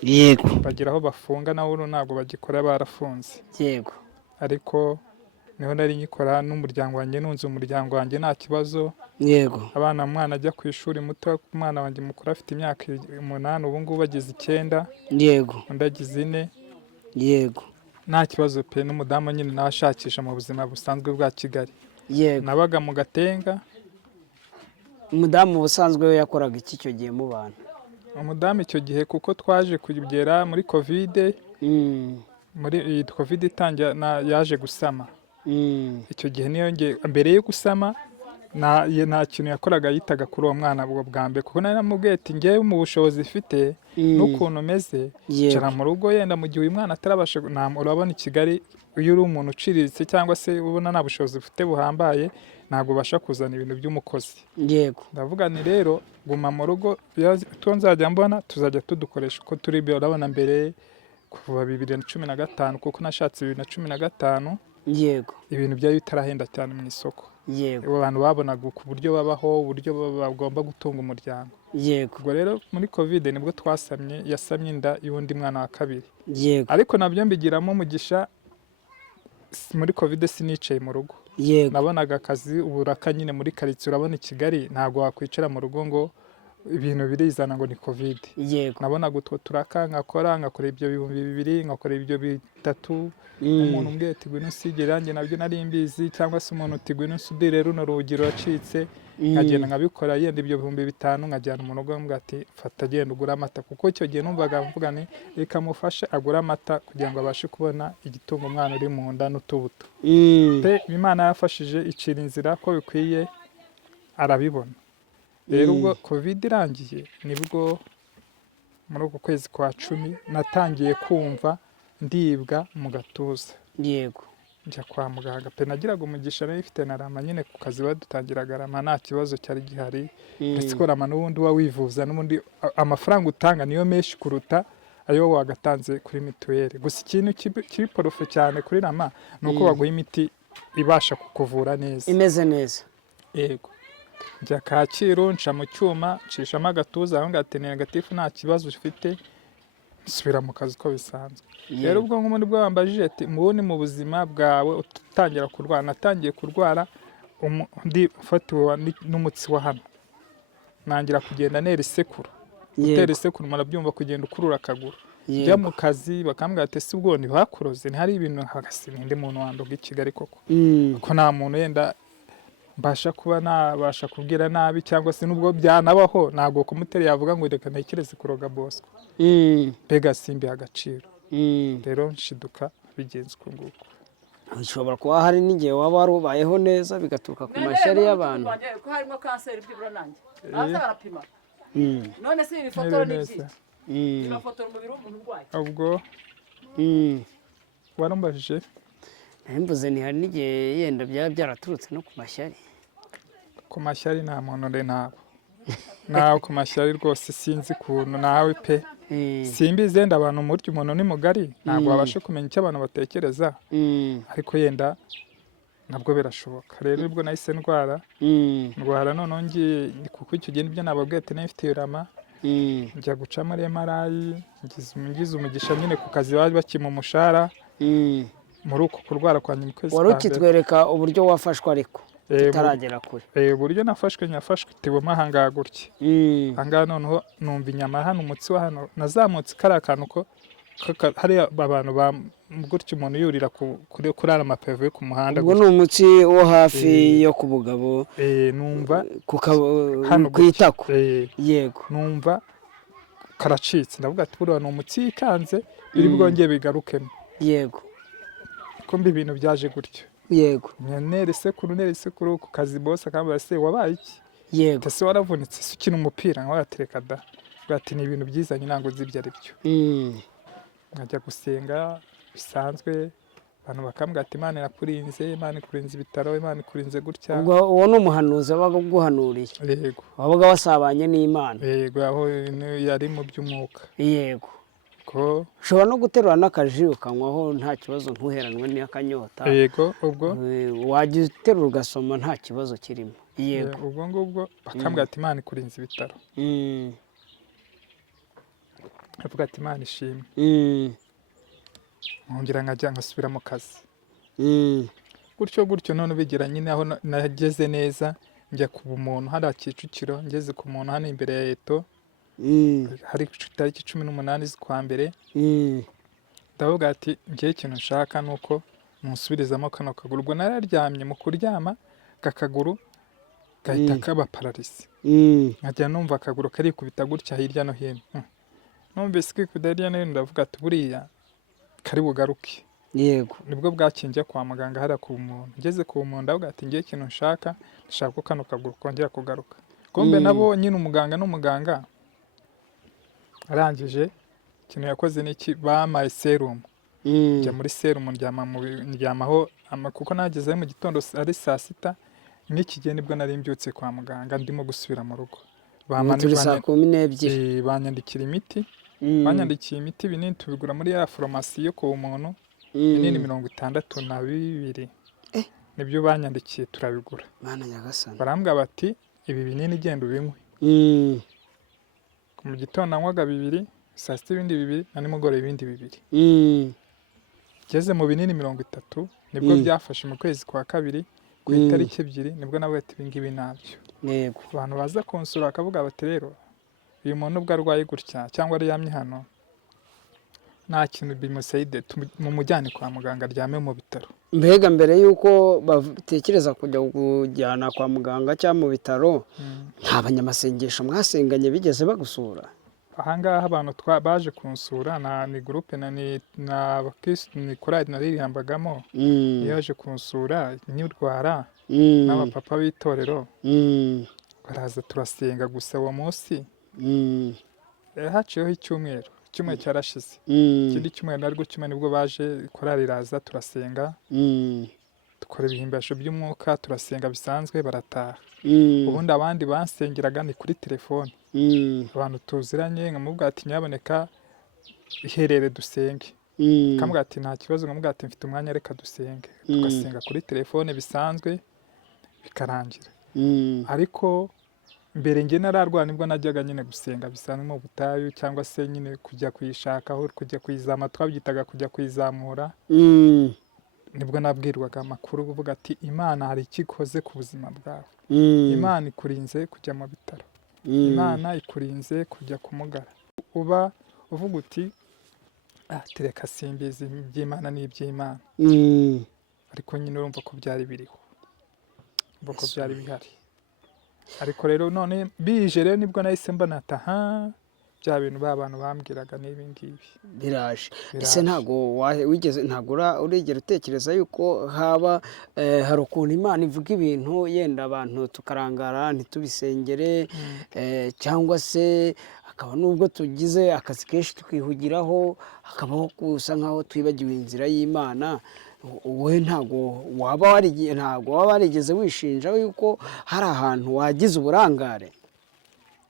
Yego. Bagira aho bafunga nawe ubu ntabwo bagikora, barafunze. Yego. Ariko niho nari nyikora n'umuryango wanjye, nunze umuryango wanjye nta kibazo. Yego. Abana umwana ajya ku ishuri muto, umwana wanjye mukuru afite imyaka 8, ubu ngubu bagize 9. Yego. Undi agize 4. Yego. Nta kibazo pe. N'umudamu nyine nashakisha mu buzima busanzwe bwa Kigali. Yego. Nabaga mu Gatenga. Umudamu ubusanzwe we yakoraga iki icyo gihe mu bantu? Umudamu icyo gihe kuko twaje kugera muri Covid, muri iyi covid itangira yaje gusama. Icyo gihe niyo mbere yo gusama nta kintu yakoraga yitaga kuri uwo mwana bwo bwa mbere, kuko nari namubwiye ati ngewe mu bushobozi ifite n'ukuntu umeze cara mu rugo, yenda mu gihe uyu mwana atarabasha. Urabona i Kigali iyo uri umuntu uciriritse cyangwa se ubona nta bushobozi ufite buhambaye, ntabwo ubasha kuzana ibintu by'umukozi. yego Ndavuga ni rero guma mu rugo, nzajya mbona tuzajya tudukoresha uko turi. Urabona mbere kuva 2015 kuko nashatse 2015, yego ibintu byari bitarahenda cyane mu isoko. yego Abantu babonaga ku buryo babaho, uburyo bagomba gutunga umuryango. yego Ubwo rero muri covid nibwo yasamye inda y'undi mwana wa kabiri. yego Ariko nabyo mbigiramo umugisha, muri covid sinicaye mu rugo. yego Nabonaga akazi uburaka nyine muri karitsiye. Urabona i Kigali ntabwo wakwicara mu rugo ngo ibintu birizana ngo ni covid. yego Nabonaga utwo turaka nkakora ibyo 2,000, nkakora ibyo 3. Umuntu umbwiye ati ngwino usigire irangi, nabyo nari mbizi, cyangwa se umuntu uti ngwino usudire runo rugi ruracitse, nkagenda nkabikora. Yenda ibyo 5,000 nkajyana mu rugo, mbwa ati fata genda ugura amata, kuko icyo gihe numvaga mvuga ni reka mufashe agura amata kugira ngo abashe kubona igitunga umwana uri mu nda n'utubuto. Imana yafashije icira inzira ko bikwiye, arabibona. Rero ubwo covid irangiye nibwo muri uko kwezi kwa 10 natangiye kumva ndibwa mu gatuza. yego Njya kwa muganga pe, nagiraga umugisha nari mfite na rama nyine ku kazi badutangiraga rama, nta kibazo cyari gihari. Ndetse ko rama n'ubundi wivuza n'ubundi amafaranga utanga niyo menshi kuruta ayo wagatanze kuri mituweli. Gusa ikintu kiri porofe cyane kuri rama ni uko baguha imiti ibasha kukuvura neza, imeze neza. yego. Njya Kacyiru, nca mu cyuma, nshishamo agatuza, aho ngati negatifu nta kibazo ufite, nsubira mu kazi ko bisanzwe. Rero ubwo nk'umuntu bwo wambajije ati mubone mu buzima bwawe utangira kurwara. Natangiye kurwara ndi fatiwe n'umutsi wa hano, nangira kugenda nera isekuru. Gutera isekuru murabyumva, kugenda ukurura akaguru. Njya mu kazi bakambwira ati ese ubwo ntibakuroze, ntihari ibintu hagasi ndi muntu wandoga i Kigali koko, ko nta muntu yenda mbasha kuba nabasha kubwira nabi, cyangwa se nubwo byanabaho ntabwo komuteri yavuga ngo reka ntekereze kuroga Bosco. Mbega simbi agaciro. Rero nshiduka bigenze uko nguko. Bishobora kuba hari n'igihe waba warubayeho neza bigaturuka ku mashyari y'abantu. Ko harimo kanseri byibura nanjye aza barapima. None se ibi foto ni iki? Ibi foto umubiri w'umuntu urwaye. Ubwo warumbajije Mvuze ni hari n'igihe yenda byaba byaraturutse no ku mashyari. Ku mashyari nta muntu ure nabo. Nawe ku mashyari rwose sinzi kuntu nawe pe. Simbizi yenda abantu murya umuntu ni mugari, ntabwo babasha kumenya icyo abantu batekereza. Ariko yenda nabwo birashoboka. Rero ubwo nahise ndwara noneho ngiye, kuko icyo gihe nibyo nababwiye ati nifite rama, njya guca muri MRI, ngize umugisha nyine ku kazi bari bakima umushahara. Muri uko kurwara kwa nyuma kwezi wari ukitwereka uburyo wafashwe ariko tutaragera kure. Uburyo nafashwe tiboma ahangaha gutya. Ahangaha noneho numva inyama hano, umutsi wa hano nazamutse kariya kantu ko hari abantu gutya umuntu yurira kurara amapave yo ku muhanda. Ubwo ni umutsi wo hafi yo ku bugabo, numva ku itako. Yego numva karacitse, ndavuga ati buriya ni umutsi yikanze biri bwongeye bigarukemo. Yego kumbi ibintu byaje gutyo. Yego nere sekuru ku kazi boss akambara se wabaye iki? Yego ese waravunitse se ukina umupira ngo yatereka da. Bwati ni ibintu byizanye ntango zibyo ari byo. Nkajya gusenga bisanzwe, abantu bakambwira ati Imana irakurinze, Imana ikurinze ibitaro, Imana ikurinze gutya. Ubwo uwo ni umuhanuzi wabaga uguhanuriye. Yego wabaga wasabanye n'Imana. Yego aho yari mu by'umwuka. Yego ko ushobora no guterura n'akaji ukanywaho nta kibazo, ntuheranwe n'akanyota. Yego ubwo wajya uterura ugasoma nta kibazo kirimo. Yego ubwo ngubwo bakambwira ati Imana ikurinze ibitaro. Avuga ati Imana ishimwe. Nkongera nkajya ngasubira mu kazi. Gutyo none bigira nyine aho nageze neza, njya ku bumuntu hari Kicukiro, ngeze ku muntu hano imbere ya Eto. Hari tariki 18 z'ukwa mbere. Ndavuga ati ngiye ikintu nshaka nuko musubirizamo kano kaguru. Ubwo nararyamye, mu kuryama kakaguru gahita kaba paralisi. Nkajya numva akaguru kari kubita gutya hirya no hino. Numvise kwikudariya none ndavuga ati buriya kari bugaruke. yego Nibwo bwakingiye kwa muganga hariya ku muntu, ngeze ku muntu ndavuga ati ngiye ikintu nshaka, ndashaka ko kano kaguru kongera kugaruka. Kumbe nabo nyine umuganga n'umuganga arangije ikintu yakoze n'iki, bampaye serumu. Njya muri serumu ndyamaho kuko nagezeyo mu gitondo ari saa sita, n'iki gihe nibwo nari mbyutse kwa muganga ndimo gusubira mu rugo. turi saa 12. Banyandikira imiti, banyandikiye imiti binini tubigura muri ya farumasi yo ku muntu, binini 62 nibyo banyandikiye turabigura. Mana nyagasani. Barambwira bati ibi binini genda ubinywe. Mu gitondo nanywaga 2, saa sita ibindi 2 na nimugoroba ibindi 2. Ngeze mu binini 30 nibwo byafashe mu kwezi kwa kabiri ku itariki 2 nibwo navuga ati ibi ngibi nabyo. Yego. Abantu baza konsura akavuga bati rero uyu muntu ubwo arwaye gutya cyangwa aryamye hano nta kintu bimusayide mu mujyane kwa muganga aryame mu bitaro. Mbega mbere yuko batekereza kujya kujyana kwa muganga cyangwa mu bitaro, nta banyamasengesho mwasenganye bigeze bagusura? Ahangaha abantu baje kunsura ni groupe na abakristo ni korali naririmbagamo, yaje kunsura nyirwara n'abapapa b'itorero, baraza turasenga. Gusa uwo munsi haciyeho icyumweru cyarashize, ikindi cyumweru narwo kimwe nibwo baje korali iraza turasenga, dukora ibihimbasho by'umwuka, turasenga bisanzwe barataha. Ubundi abandi bansengeraga ni kuri telefone, abantu tuziranye nkamubwira ati nyaboneka iherere dusenge, kamubwira ati nta kibazo, nkamubwira ati mfite umwanya reka dusenge, tugasenga kuri telefone bisanzwe bikarangira. Ariko mbere nge nararwara nibwo najyaga nyine gusenga bisanzwe mu butayu, cyangwa se nyine kujya kuyishakaho, kujya kuyizama, twabyitaga kujya kuyizamura. Nibwo nabwirwaga amakuru kuvuga ati Imana hari ikikoze ku buzima bwawe, Imana ikurinze kujya mu bitaro, Imana ikurinze kujya kumugara. Uba uvuga uti tereka simbizi iby'Imana n'iby'Imana, ariko nyine urumva ko byari biriho, urumva ko byari bihari. Ariko rero none bije rero nibwo nahise mbona ataha bya bintu abantu bambwiraga n'ibi ngibi biraje. Ese ntago wigeze urigera utekereza yuko haba hari ukuntu Imana ivuga ibintu yenda abantu tukarangara ntitubisengere, cyangwa se akaba nubwo tugize akazi kenshi tukihugiraho hakabaho gusa nkaho twibagiwe inzira y'Imana? Wowe ntago waba warigeze wishinja yuko hari ahantu wagize uburangare?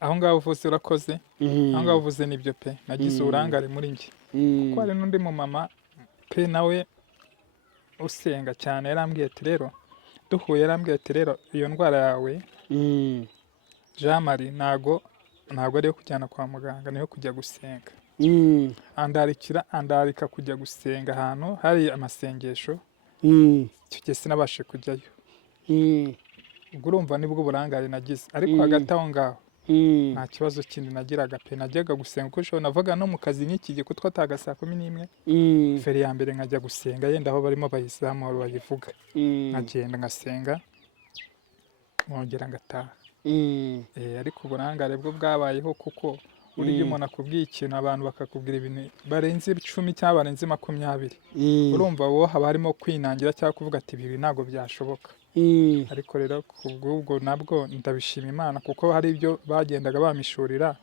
Aho ngaho uvuze urakoze, aho ngaho uvuze nibyo pe, nagize uburangare muri njye. Kuko hari n'undi mu mama pe nawe usenga cyane, yarambwiye ati rero duhuye, yarambwiye ati rero iyo ndwara yawe Jean Marie ntago ari yo kujyana kwa muganga, niyo kujya gusenga. Andarika kujya gusenga ahantu hari amasengesho, icyo gihe sinabashe kujyayo. Ubwo urumva nibwo burangare nagize. Ariko hagati aho ngaho nta kibazo kindi nagiraga pe, najyaga gusenga kuko ushobora navuga no mu kazi n'iki gihe ko twataga saa 11, feri ya mbere nkajya gusenga yenda aho barimo bayizamura bayivuga, nkagenda ngasenga nkongera ngataha. Ariko uburangare bwo bwabayeho kuko buriya umuntu akubwiye ikintu abantu bakakubwira ibintu barenze 10 cyangwa barenze 20, urumva wowe haba harimo kwinangira cyangwa kuvuga ati ibi ntabwo byashoboka. Ariko rero kubwo nabwo ndabishima Imana kuko hari ibyo bagendaga bamishurira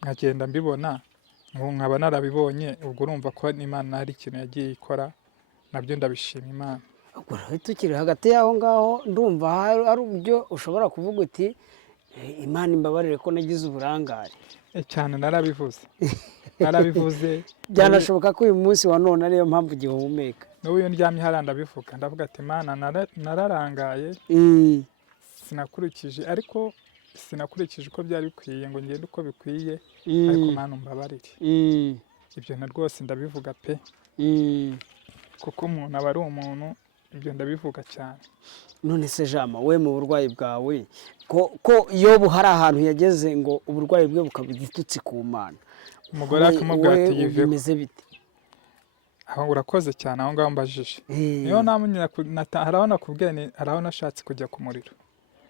nkagenda mbibona, nkaba narabibonye. Ubwo urumva ko Imana hari ikintu yagiye ikora, nabyo ndabishima Imana. Tukiri hagati y'aho ngaho ndumva hari uburyo ushobora kuvuga uti Imana imbabarire ko nagize uburangare. Cyane narabivuze byanashoboka ko uyu munsi wa none ariyo mpamvu gihumeka. N'ubu iyo ndyamye hariya ndabivuga, ndavuga ati Imana nararangaye, sinakurikije, ariko sinakurikije uko byari bikwiye ngo ngende uko bikwiye, ariko Mana umbabarire. Ibyo na rwose ndabivuga pe, kuko umuntu aba ari umuntu, ibyo ndabivuga cyane. None se Jama, we mu burwayi bwawe ko Yobu hari ahantu yageze ngo uburwayi bwe bukaba igitutsi ku Mana, umugore akamubwira ati yiveho. Bimeze bite? Aho urakoze cyane, aho ngaho mbajije. Niyo haraho nakubwiye, haraho nashatse kujya ku muriro.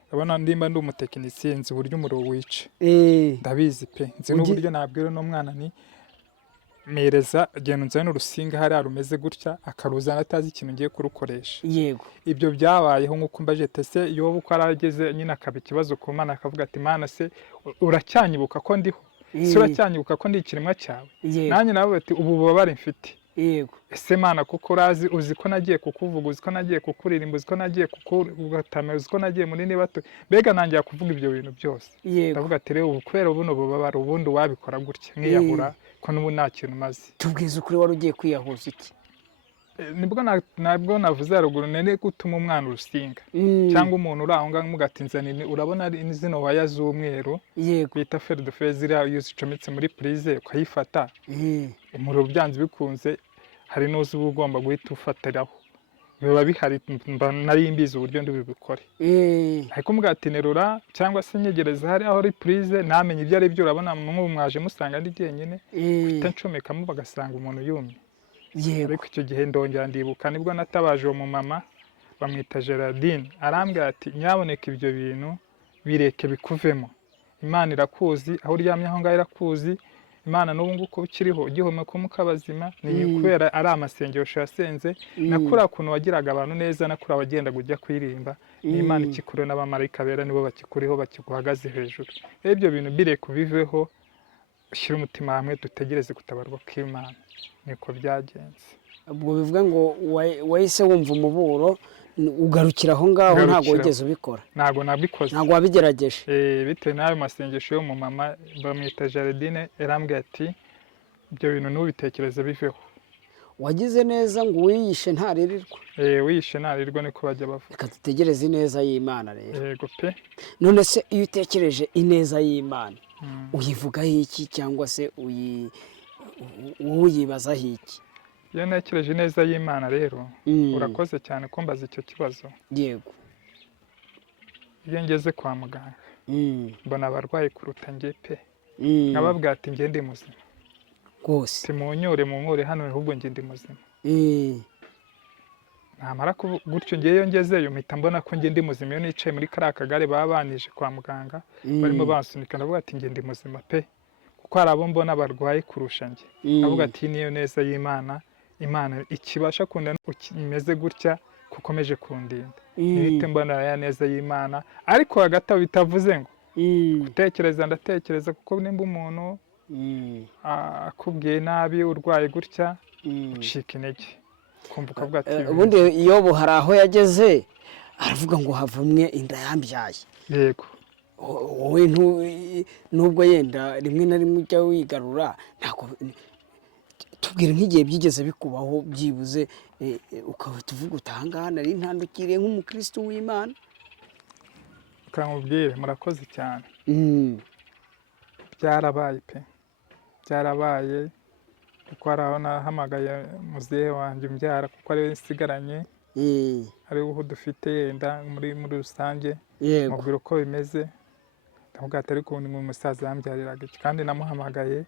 Urabona ndimba ndi umutekinisiye, nzi uburyo umuriro wica, ndabizi pe, nzi n'uburyo nabwira n'umwana ni mereza genda unzane urusinga hariya rumeze gutya akaruzana atazi ikintu ngiye kurukoresha yego ibyo byabayeho nk'uko mbaje tese yobu uko arageze nyine akaba ikibazo ku mana akavuga ati mana se uracyanyibuka ko ndiho se uracyanyibuka ko ndi ikiremwa cyawe yego nanjye nawe ati ubu bubabare mfite yego ese mana kuko uzi ko nagiye kukuvuga uzi ko nagiye kukuririmba uzi ko nagiye kukugatama uzi ko nagiye muri nibato mbega nangiye kuvuga ibyo bintu byose yego ndavuga ati rero ubu kubera buno bubabare ubundi wabikora gutya nkiyahura ko n'ubu nta kintu maze tubwize ukuri wari ugiye kwiyahuza iki nabwo navuze haruguru nene gutuma umwana urusinga cyangwa umuntu uri aho ngaho mugatinzanira urabona zino waya z'umweru yego bita feri de feri ziriya iyo zicometse muri purize ukayifata umuriro byanze bikunze hari n'uzi uba ugomba guhita ufatiraho biba bihari nari mbizi uburyo ndi bubikore ariko mugatinirura cyangwa se nyegereza hari aho ari purize namenye ibyo ari byo urabona nk'ubu mwaje musanga ari jyenyine uhita ncomekamo bagasanga umuntu yumye ariko icyo gihe ndongera ndibuka nibwo natabaje uwo mumama bamwita Gerardine arambwira ati nyaboneka ibyo bintu bireke bikuvemo Imana irakuzi aho uryamye aho ngaho irakuzi Imana n'ubu ngubu uko ukiriho ugihumeka umwuka bazima ni kubera ari amasengesho yasenze nakura kuntu wagiraga abantu neza nakura wagendaga ujya kwirimba ni Imana ikikuriho n'abamarayika bera nibo bakikuriho bakiguhagaze hejuru ibyo bintu bireke ubiveho ushyire umutima hamwe dutegereze gutabarwa kw'Imana niko byagenze ubwo bivuga ngo wahise wumva umuburo ugarukira aho ngaho ntabwo wigeze ubikora ntabwo nabikoze ntabwo wabigerageje bitewe n'ayo masengesho yo mu mama bamwita Gerardine yarambwiye ati ibyo bintu ntubitekereze biveho wagize neza ngo wiyishe ntaririrwa wiyishe ntaririrwa niko bajya bavuga reka dutegereze ineza y'Imana rero yego pe none se iyo utekereje ineza y'Imana uyivugaho iki cyangwa se uyibazaho iki iyo ntekereje neza y'Imana rero urakoze cyane kumbaza icyo kibazo yego iyo ngeze kwa muganga mbona abarwayi kuruta njye pe nkababwira ati njye ndi muzima rwose timunyure hano ahubwo njye ndi muzima namara gutyo ngeyo ngezeyo mpita mbona ko njye ndi muzima iyo nicaye muri kariya kagare baba banije kwa muganga barimo bansunika ndavuga ati njye ndi muzima pe kuko hari abo mbona barwaye kurusha njye ndavuga ati niyo neza y'Imana Imana ikibasha kunda imeze gutya kukomeje kundinda nihite mbona ya neza y'Imana ariko hagati aho bitavuze ngo gutekereza ndatekereza kuko nimba umuntu akubwiye nabi urwaye gutya ucika intege kumva ukavuga ati ubundi Yobu hari aho yageze aravuga ngo havumwe inda yambyaye yego wowe nubwo yenda rimwe na rimwe ujya wigarura ntabwo tubwire nk'igihe byigeze bikubaho byibuze ukaba tuvuga utahangana nari ntandukiriye nk'umukristo w'Imana ukamubwire murakoze cyane byarabaye pe byarabaye kuko hari aho nahamagaye muzehe wanjye umbyara kuko ariwe nsigaranye ariwe uho dufite yenda muri rusange mubwira uko bimeze ndavuga ati ariko ubundi umusaza yambyariraga iki kandi namuhamagaye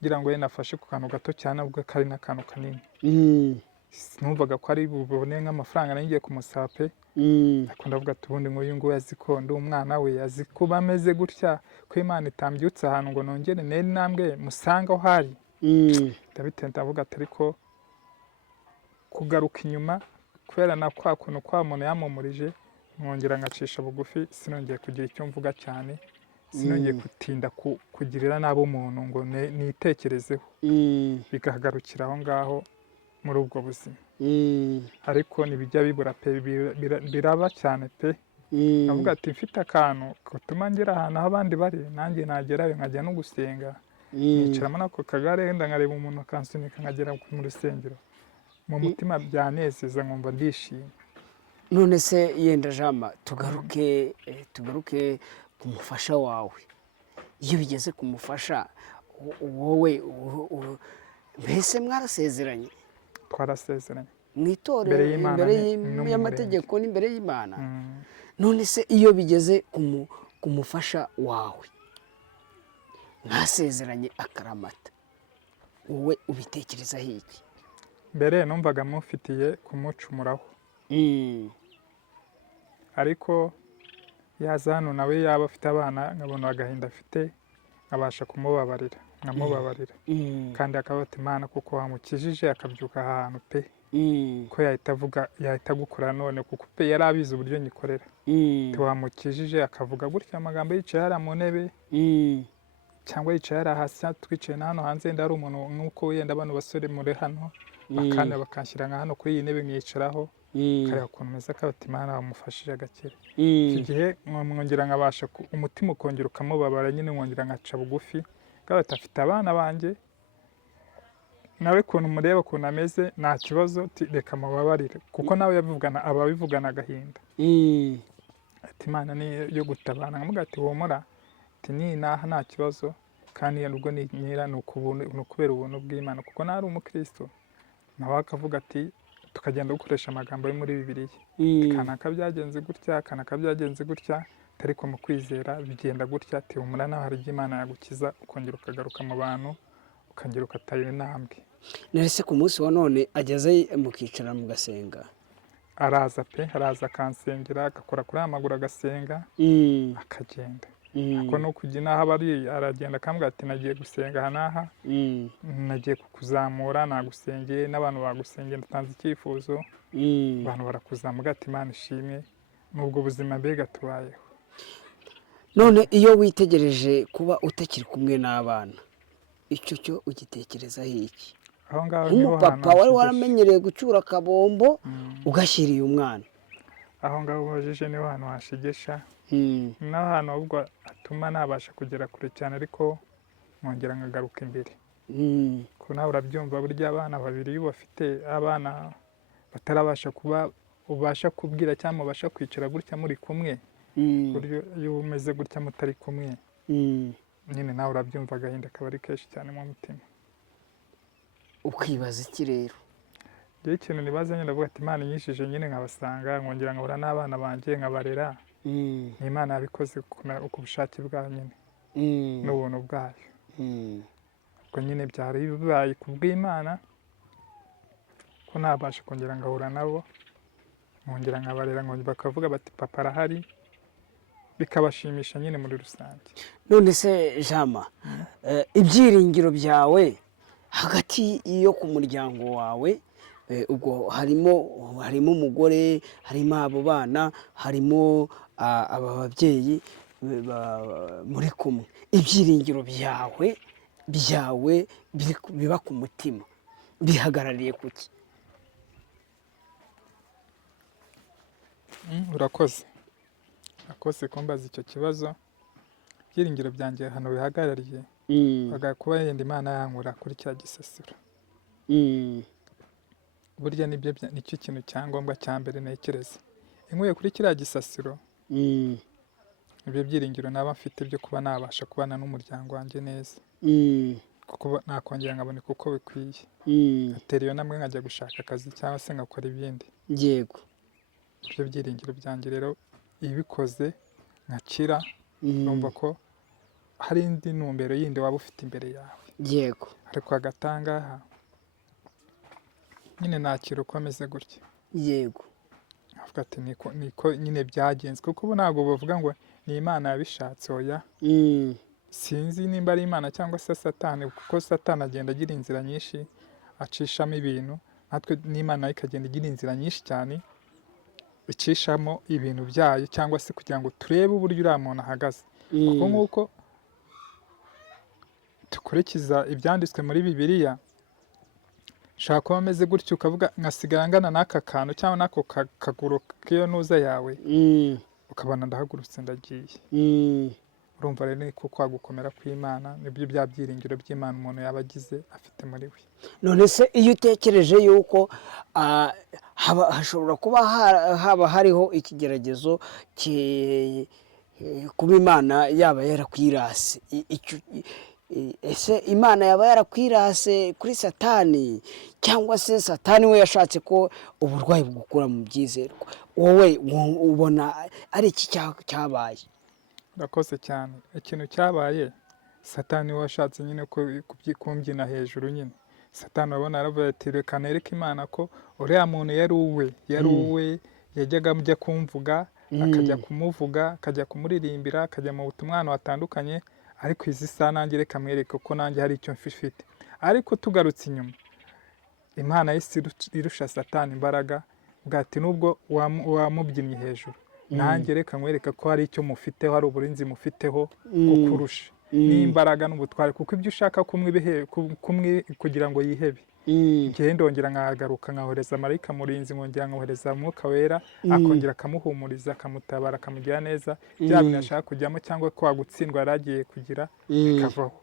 ngira ngo yenda afashe ku kantu gato cyane ubwo kari n'akantu kanini numvaga ko ari bubone nk'amafaranga nari ngiye kumusaba pe ariko ndavuga ati ubundi nk'uyu nguyu azi ko ndi umwana we azi kuba ameze gutya ko Imana itambyutse ahantu ngo nongere nere intambwe musanga aho hari ndabitenda ndavuga ati ariko kugaruka inyuma kubera na kwa kuntu kwa muntu yamumurije mwongera ngacisha bugufi sinongeye kugira icyo mvuga cyane sinongeye gutinda kugirira nabo umuntu ngo nitekerezeho bigahagarukira aho ngaho muri ubwo buzima ariko ntibijya bibura pe biraba cyane pe navuga ati mfite akantu gatuma ngera ahantu aho abandi bari nanjye nagerayo nkajya no gusenga nicaramo n'ako kagare wenda nkareba umuntu akansunika nkagera mu rusengero mu mutima byanezeza nkumva ndishimye none se yenda Jama tugaruke ku mufasha wawe iyo bigeze ku mufasha wowe mbese mwarasezeranye twarasezeranye mu itorero imbere y'amategeko n'imbere y'Imana none se iyo bigeze ku mufasha wawe mwasezeranye akaramata wowe ubitekerezaho iki mbere numvaga mufitiye kumucumuraho ariko yaza hano nawe yaba afite abana nkabona agahinda afite nkabasha kumubabarira nkamubabarira kandi akavuga ati Imana kuko wamukijije akabyuka ahantu pe ko yahita agukora none kuko pe yari abizi uburyo nyikorera wamukijije akavuga gutya amagambo yicaye hariya mu ntebe cyangwa yicaye hariya hasi twicaye na hano hanze yenda hari umuntu nk'uko wenda bano basore muri hano bakanda bakanshyira nka hano kuri iyi ntebe nkicaraho kareba ukuntu meza akabati Imana wamufashije agakira iki gihe mwongera nkabasha umutima ukongera ukamubabara nyine mwongera nkaca bugufi kabati afite abana banjye nawe kuntu mureba ukuntu ameze nta kibazo reka mubabarire kuko nawe ababivugana agahinda ati Imana ni yo gutabana nkamuga ati humura ati naha nta kibazo kandi nubwo nyira ni ukubera ubuntu bw'Imana kuko nari umukristo nawe akavuga ati tukagenda gukoresha amagambo yo muri Bibiliya kanaka byagenze gutya kanaka byagenze gutya ariko mu kwizera bigenda gutya ati humura naho hari Imana yagukiza ukongera ukagaruka mu bantu ukongera ugatera intambwe. Nese ku munsi wa none ageze mukicara mu gasenga araza akansengera agakora kuri amaguru agasenga akagenda ako no kujya naho bari aragenda akambwira ati nagiye gusenga aha n'aha nagiye kukuzamura nagusengeye n'abantu bagusengeye ndatanze icyifuzo abantu barakuzamura ati Imana ishimwe n'ubwo buzima mbega tubayeho. None iyo witegereje kuba utakiri kumwe n'abana icyo cyo ugitekerezaho iki? Aho ngaho niho papa wari waramenyereye gucyura akabombo ugashyiriye umwana aho ngaho ubajije niho hantu hashigesha naho hantu ahubwo atuma nabasha kugera kure cyane ariko mwongera nkagaruka imbere ko nawe urabyumva burya abana babiri iyo bafite abana batarabasha kuba ubasha kubwira cyangwa mubasha kwicara gutya muri kumwe buryo iyo umeze gutya mutari kumwe nyine nawe urabyumva agahinda akaba ari kenshi cyane mu mutima. Ukibaza iki rero? Igihe ikintu nibaza nyine ndavuga ati Imana inyishije nyine nkabasanga nkongera nkabura n'abana banjye nkabarera ni Imana yabikoze ku bushake bwayo nyine n'ubuntu bwayo ubwo nyine byari bibaye ku bw'Imana ko nabasha kongera ngahura nabo nkongera nkabarera bakavuga bati papa arahari bikabashimisha nyine muri rusange. None se Jama ibyiringiro byawe hagati yo ku muryango wawe ubwo harimo umugore harimo abo bana harimo aba babyeyi muri kumwe ibyiringiro byawe biba ku mutima bihagarariye kuki? Urakoze kumbaza icyo kibazo. Ibyiringiro byanjye hano bihagarariye kuba yenda Imana yankura kuri cya gisasiro burya nicyo kintu cyangombwa cya mbere ntekereza inkuye kuri kiriya gisasiro ibyo byiringiro naba mfite byo kuba nabasha kubana n'umuryango wanjye neza kuko nakongera nkaboneka uko bikwiye atera iyo namwe nkajya gushaka akazi cyangwa se ngakora ibindi yego ibyo byiringiro byanjye rero ibikoze nkakira numva ko hari indi ntumbero yindi waba ufite imbere yawe yego ariko agatangaha nyine nakira uko ameze gutya yego avuga ati niko nyine byagenze kuko ubu ntabwo bavuga ngo ni Imana yabishatse oya sinzi nimba ari Imana cyangwa se Satani kuko Satani agenda agira inzira nyinshi acishamo ibintu natwe n'Imana ikagenda igira inzira nyinshi cyane icishamo ibintu byayo cyangwa se kugira ngo turebe uburyo uriya muntu ahagaze kuko nk'uko dukurikiza ibyanditswe muri Bibiliya ushaka kuba ameze gutyo ukavuga nkasigara ngana n'aka kantu cyangwa n'ako kaguru k'iyo ntuza yawe ukabona ndahagurutse ndagiye urumva rero ni ko kwagukomera kw'Imana nibyo bya byiringiro by'Imana umuntu yaba agize afite muri we. None se iyo utekereje yuko hashobora kuba haba hariho ikigeragezo kuba Imana yaba yarakwirase ese Imana yaba yarakwirase kuri Satani cyangwa se Satani we yashatse ko uburwayi bugukura mu byizerwa wowe ubona ari iki cyabaye? Urakoze cyane. Ikintu cyabaye Satani washatse nyine kumbyina hejuru nyine Satani wabona aravuga ati reka nereke Imana ko uriya muntu yari uwe yajyaga amujya kumvuga akajya kumuvuga akajya kumuririmbira akajya mu butumwa hatandukanye ariko izi saha nanjye reka mwereke ko nanjye hari icyo mfite. Ariko tugarutse inyuma, Imana y'isi irusha Satani imbaraga, bwati nubwo wamubyinnye hejuru, nanjye reka mwereke ko hari icyo mufiteho, hari uburinzi mufiteho kukurusha n'imbaraga n'ubutware, kuko ibyo ushaka kumwe kugira ngo yihebe. Igihe ndongera nkagaruka nkahohereza marayika murinzi, nkongera nkohereza Mwuka Wera, akongera akamuhumuriza, akamutabara, akamugira neza, bya bintu ashaka kujyamo cyangwa ko wagutsindwa yari agiye kugira bikavaho.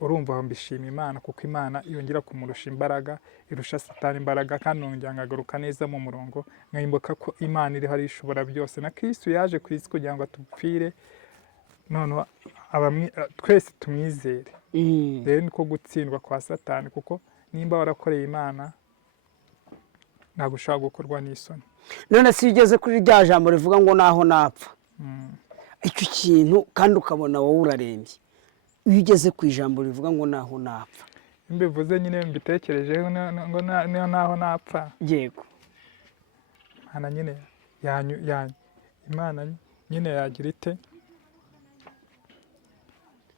Urumva aho mbishima Imana, kuko Imana yongera kumurusha imbaraga, irusha Satani imbaraga, kandi nongera nkagaruka neza mu murongo, nkimbuka ko Imana iri hari ishobora byose, na Kristo yaje ku isi kugira ngo atupfire, none twese tumwizere. Rero niko gutsindwa kwa Satani, kuko nimba warakoreye Imana ntabwo ushobora gukorwa n'isoni. None si ugeze kuri rya jambo rivuga ngo naho napfa, icyo kintu kandi ukabona wowe urarembye, iyo ugeze ku ijambo rivuga ngo naho napfa, mbivuze nyine mbitekerejeho ngo niyo naho napfa, yego Imana nyine Imana nyine yagira ite,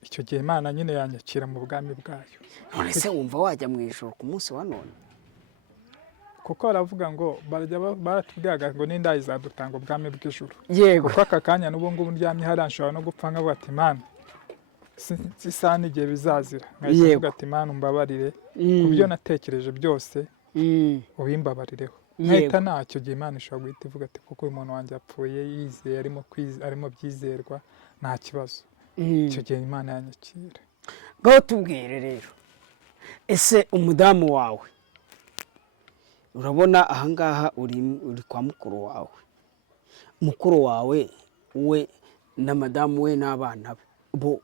icyo gihe Imana nyine yanyakira mu bwami bwayo. None se wumva wajya mu ijoro ku munsi wa none? Kuko baravuga ngo baratubwiraga ngo n'inda izadutanga ubwami bw'ijuru. Yego. Kuko aka kanya n'ubu ngubu ndyamye hariya nshobora no gupfa nkavuga ati Imana isa n'igihe bizazira, nkavuga ati Imana umbabarire ku byo natekereje byose, ubimbabarireho. Nkahita ntacyo gihe Imana ishobora guhita ivuga ati kuko uyu muntu wanjye apfuye yizeye, arimo byizerwa, nta kibazo. Icyo gihe Imana yanyakira. Ngaho tubwire rero, ese umudamu wawe urabona ahangaha uri kwa mukuru wawe, mukuru wawe we na madamu we n'abana be, bo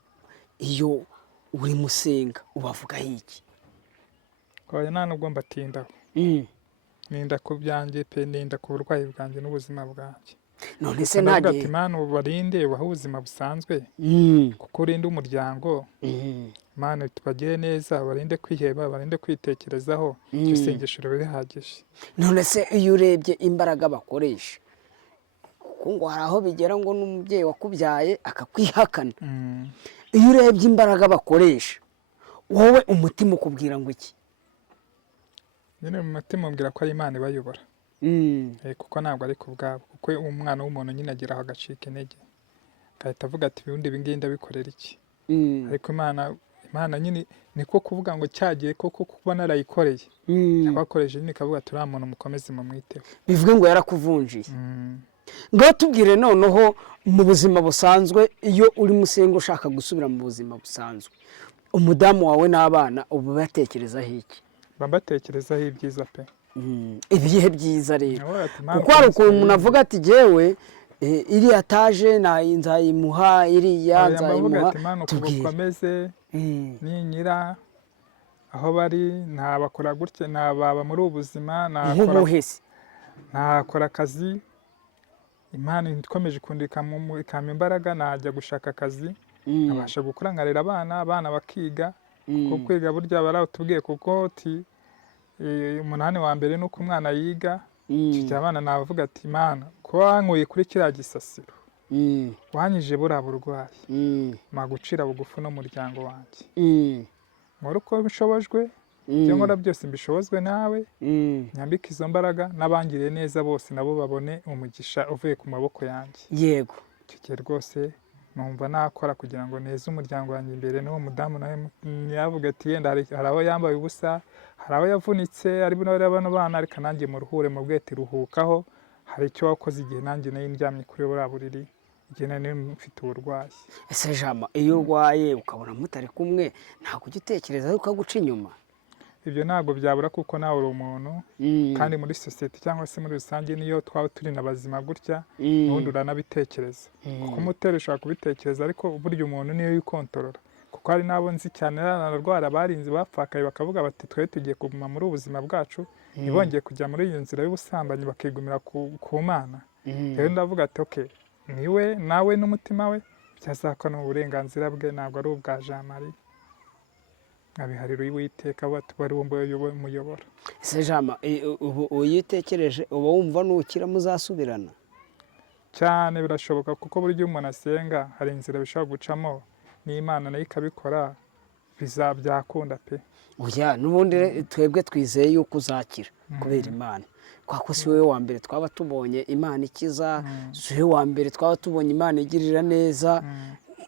iyo uri musenga ubavugaho iki? Oya nta nubwo mbatindaho, ninda ku byanjye pe, ninda ku burwayi bwanjye n'ubuzima bwanjye. None se nta gihe Imana ubarinde ubahe ubuzima busanzwe, kuko urinde umuryango, Imana tubagire neza, barinde kwiheba, barinde kwitekerezaho, icyo sengesho birahagije. None se iyo urebye imbaraga bakoresha, kuko ngo hari aho bigera ngo n'umubyeyi wakubyaye akakwihakana, iyo urebye imbaraga bakoresha, wowe umutima ukubwira ngo iki? Nyine mu mutima umbwira ko ari Imana ibayobora, kuko ntabwo ari ku bwabo, kuko umwana w'umuntu nyine ageraho agacika intege, agahita avuga ati ubundi ibi ngibi ndabikorera iki? Ariko Imana nyine niko kuvuga ngo cyagiye koko kuba narayikoreye, abakoresheje nyine ikavuga ati uriya muntu mukomeze mumwiteho, bivuge ngo yarakuvunjiye. Ngaho tubwire noneho mu buzima busanzwe, iyo uri musenga ushaka gusubira mu buzima busanzwe, umudamu wawe n'abana ubu batekerezaho iki? Batekerezaho ibyiza pe. Ibihe byiza rero, kuko hari ukuntu umuntu avuga ati jyewe iriya taje nzayimuha, iriya nzayimuha. Tukomeze ninyira aho bari, ntabakora gutya, ntababa muri ubu buzima, ntakora akazi, Imana ikomeje kundika ikampa imbaraga, najya gushaka akazi, nkabasha gukora nkarera abana bakiga, kuko kwiga burya baratubwiye kuko umunani wa mbere nuko umwana yiga. Icyo abana navuga ati Imana ko wankuye kuri kiriya gisasiro, wanyije buriya burwayi, magucira bugufu n'umuryango wanjye, nkora uko bishobojwe, ibyo nkora byose mbishobozwe nawe, nyambike izo mbaraga, n'abangiriye neza bose nabo babone umugisha uvuye ku maboko yanjye. Yego. Icyo gihe rwose numva nakora kugira ngo neze umuryango wanjye imbere. N'uwo mudamu nawe yavuga ati yenda hari aho yambaye ubusa, hari aho yavunitse, ari bano bana, ariko nanjye muruhure mu bwete ruhukaho, hari icyo wakoze igihe nanjye nari ndyamye kuri buriya buriri, igihe nari mfite uburwayi. Ese Jama, iyo urwaye ukabona mutari kumwe, ntabwo ujya utekereza yuko aguca inyuma? Ibyo ntabwo byabura, kuko nawe uri umuntu, kandi muri sosiyete cyangwa se muri rusange niyo twaba turi na bazima gutya, ubundi uranabitekereza, kuko umutera ushobora kubitekereza, ariko burya umuntu niyo yikontorora, kuko hari n'abo nzi cyane narwara barinze bapfakaye, bakavuga bati twe tugiye kuguma muri ubuzima bwacu, ntibongeye kujya muri iyo nzira y'ubusambanyi, bakigumira ku Mana. Rero ndavuga ati okay, niwe nawe n'umutima we byazakora mu burenganzira bwe, ntabwo ari ubwa Jean Marie, abiharira Uwiteka bari umuyobora. Ese Jama, ubu uyitekereje uba wumva nukira muzasubirana? Cyane birashoboka, kuko buryo umuntu asenga hari inzira bishobora gucamo n'Imana nayo ikabikora byakunda pe. oya n'ubundi twebwe twizeye yuko uzakira kubera Imana kwa ko si wowe wa mbere twaba tubonye Imana ikiza, si wowe wa mbere twaba tubonye Imana igirira neza.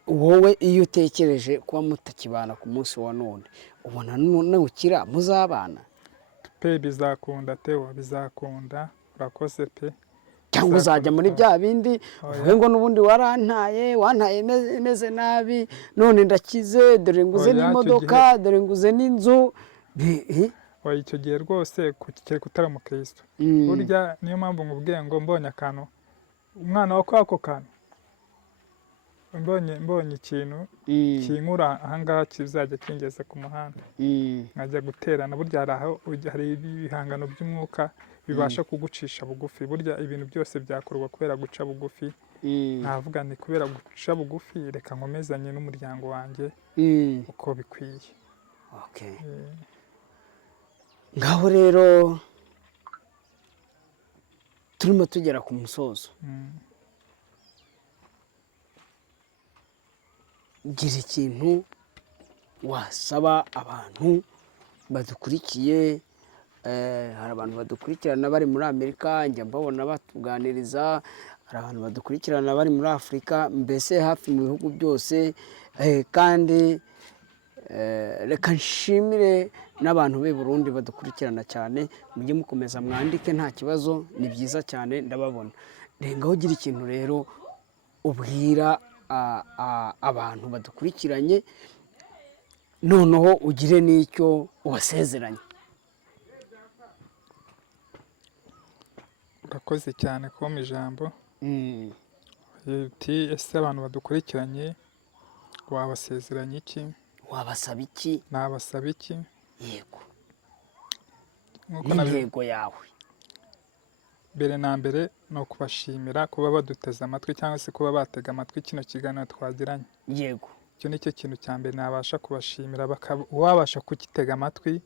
Wowe iyo utekereje kuba mutakibana ku munsi wa none ubona nukira muzabana pe. Bizakunda Theo, bizakunda. Urakoze pe. cyangwa uzajya muri bya bindi uvuge ngo n'ubundi wantaye meze nabi none ndakize, dore nguze n'imodoka, dore nguze n'inzu. Oya icyo gihe rwose kukeka utari umukristo. Burya niyo mpamvu nkubwiye ngo mbonye akantu umwana wa kwako kantu mbonye ikintu kinkura ahangaha kizajya kingeze ku muhanda nkajya guterana. Burya hari ibihangano by'umwuka bibasha kugucisha bugufi. Burya ibintu byose byakorwa kubera guca bugufi. Navuga ni kubera guca bugufi reka nkomezanye n'umuryango wanjye uko bikwiye. ngaho rero turimo tugera ku musozo. gira ikintu wasaba abantu badukurikiye. Hari abantu badukurikirana bari muri Amerika, njya mbabona batuganiriza. Hari abantu badukurikirana bari muri Afurika, mbese hafi mu bihugu byose. Kandi reka nshimire n'abantu b'i Burundi badukurikirana cyane. Mujye mukomeza mwandike nta kibazo, ni byiza cyane ndababona. Rengaho ugira ikintu rero ubwira abantu badukurikiranye, noneho ugire n'icyo ubasezeranye. Urakoze cyane kumpa ijambo. Ese abantu badukurikiranye wabasezeranye iki? Wabasaba iki? Nabasaba iki? Yego, n'intego yawe. Mbere na mbere ni ukubashimira kuba baduteze amatwi cyangwa se kuba batega amatwi kino kiganiro twagiranye. Yego, icyo ni cyo kintu cya mbere nabasha kubashimira. Wabasha kugitega amatwi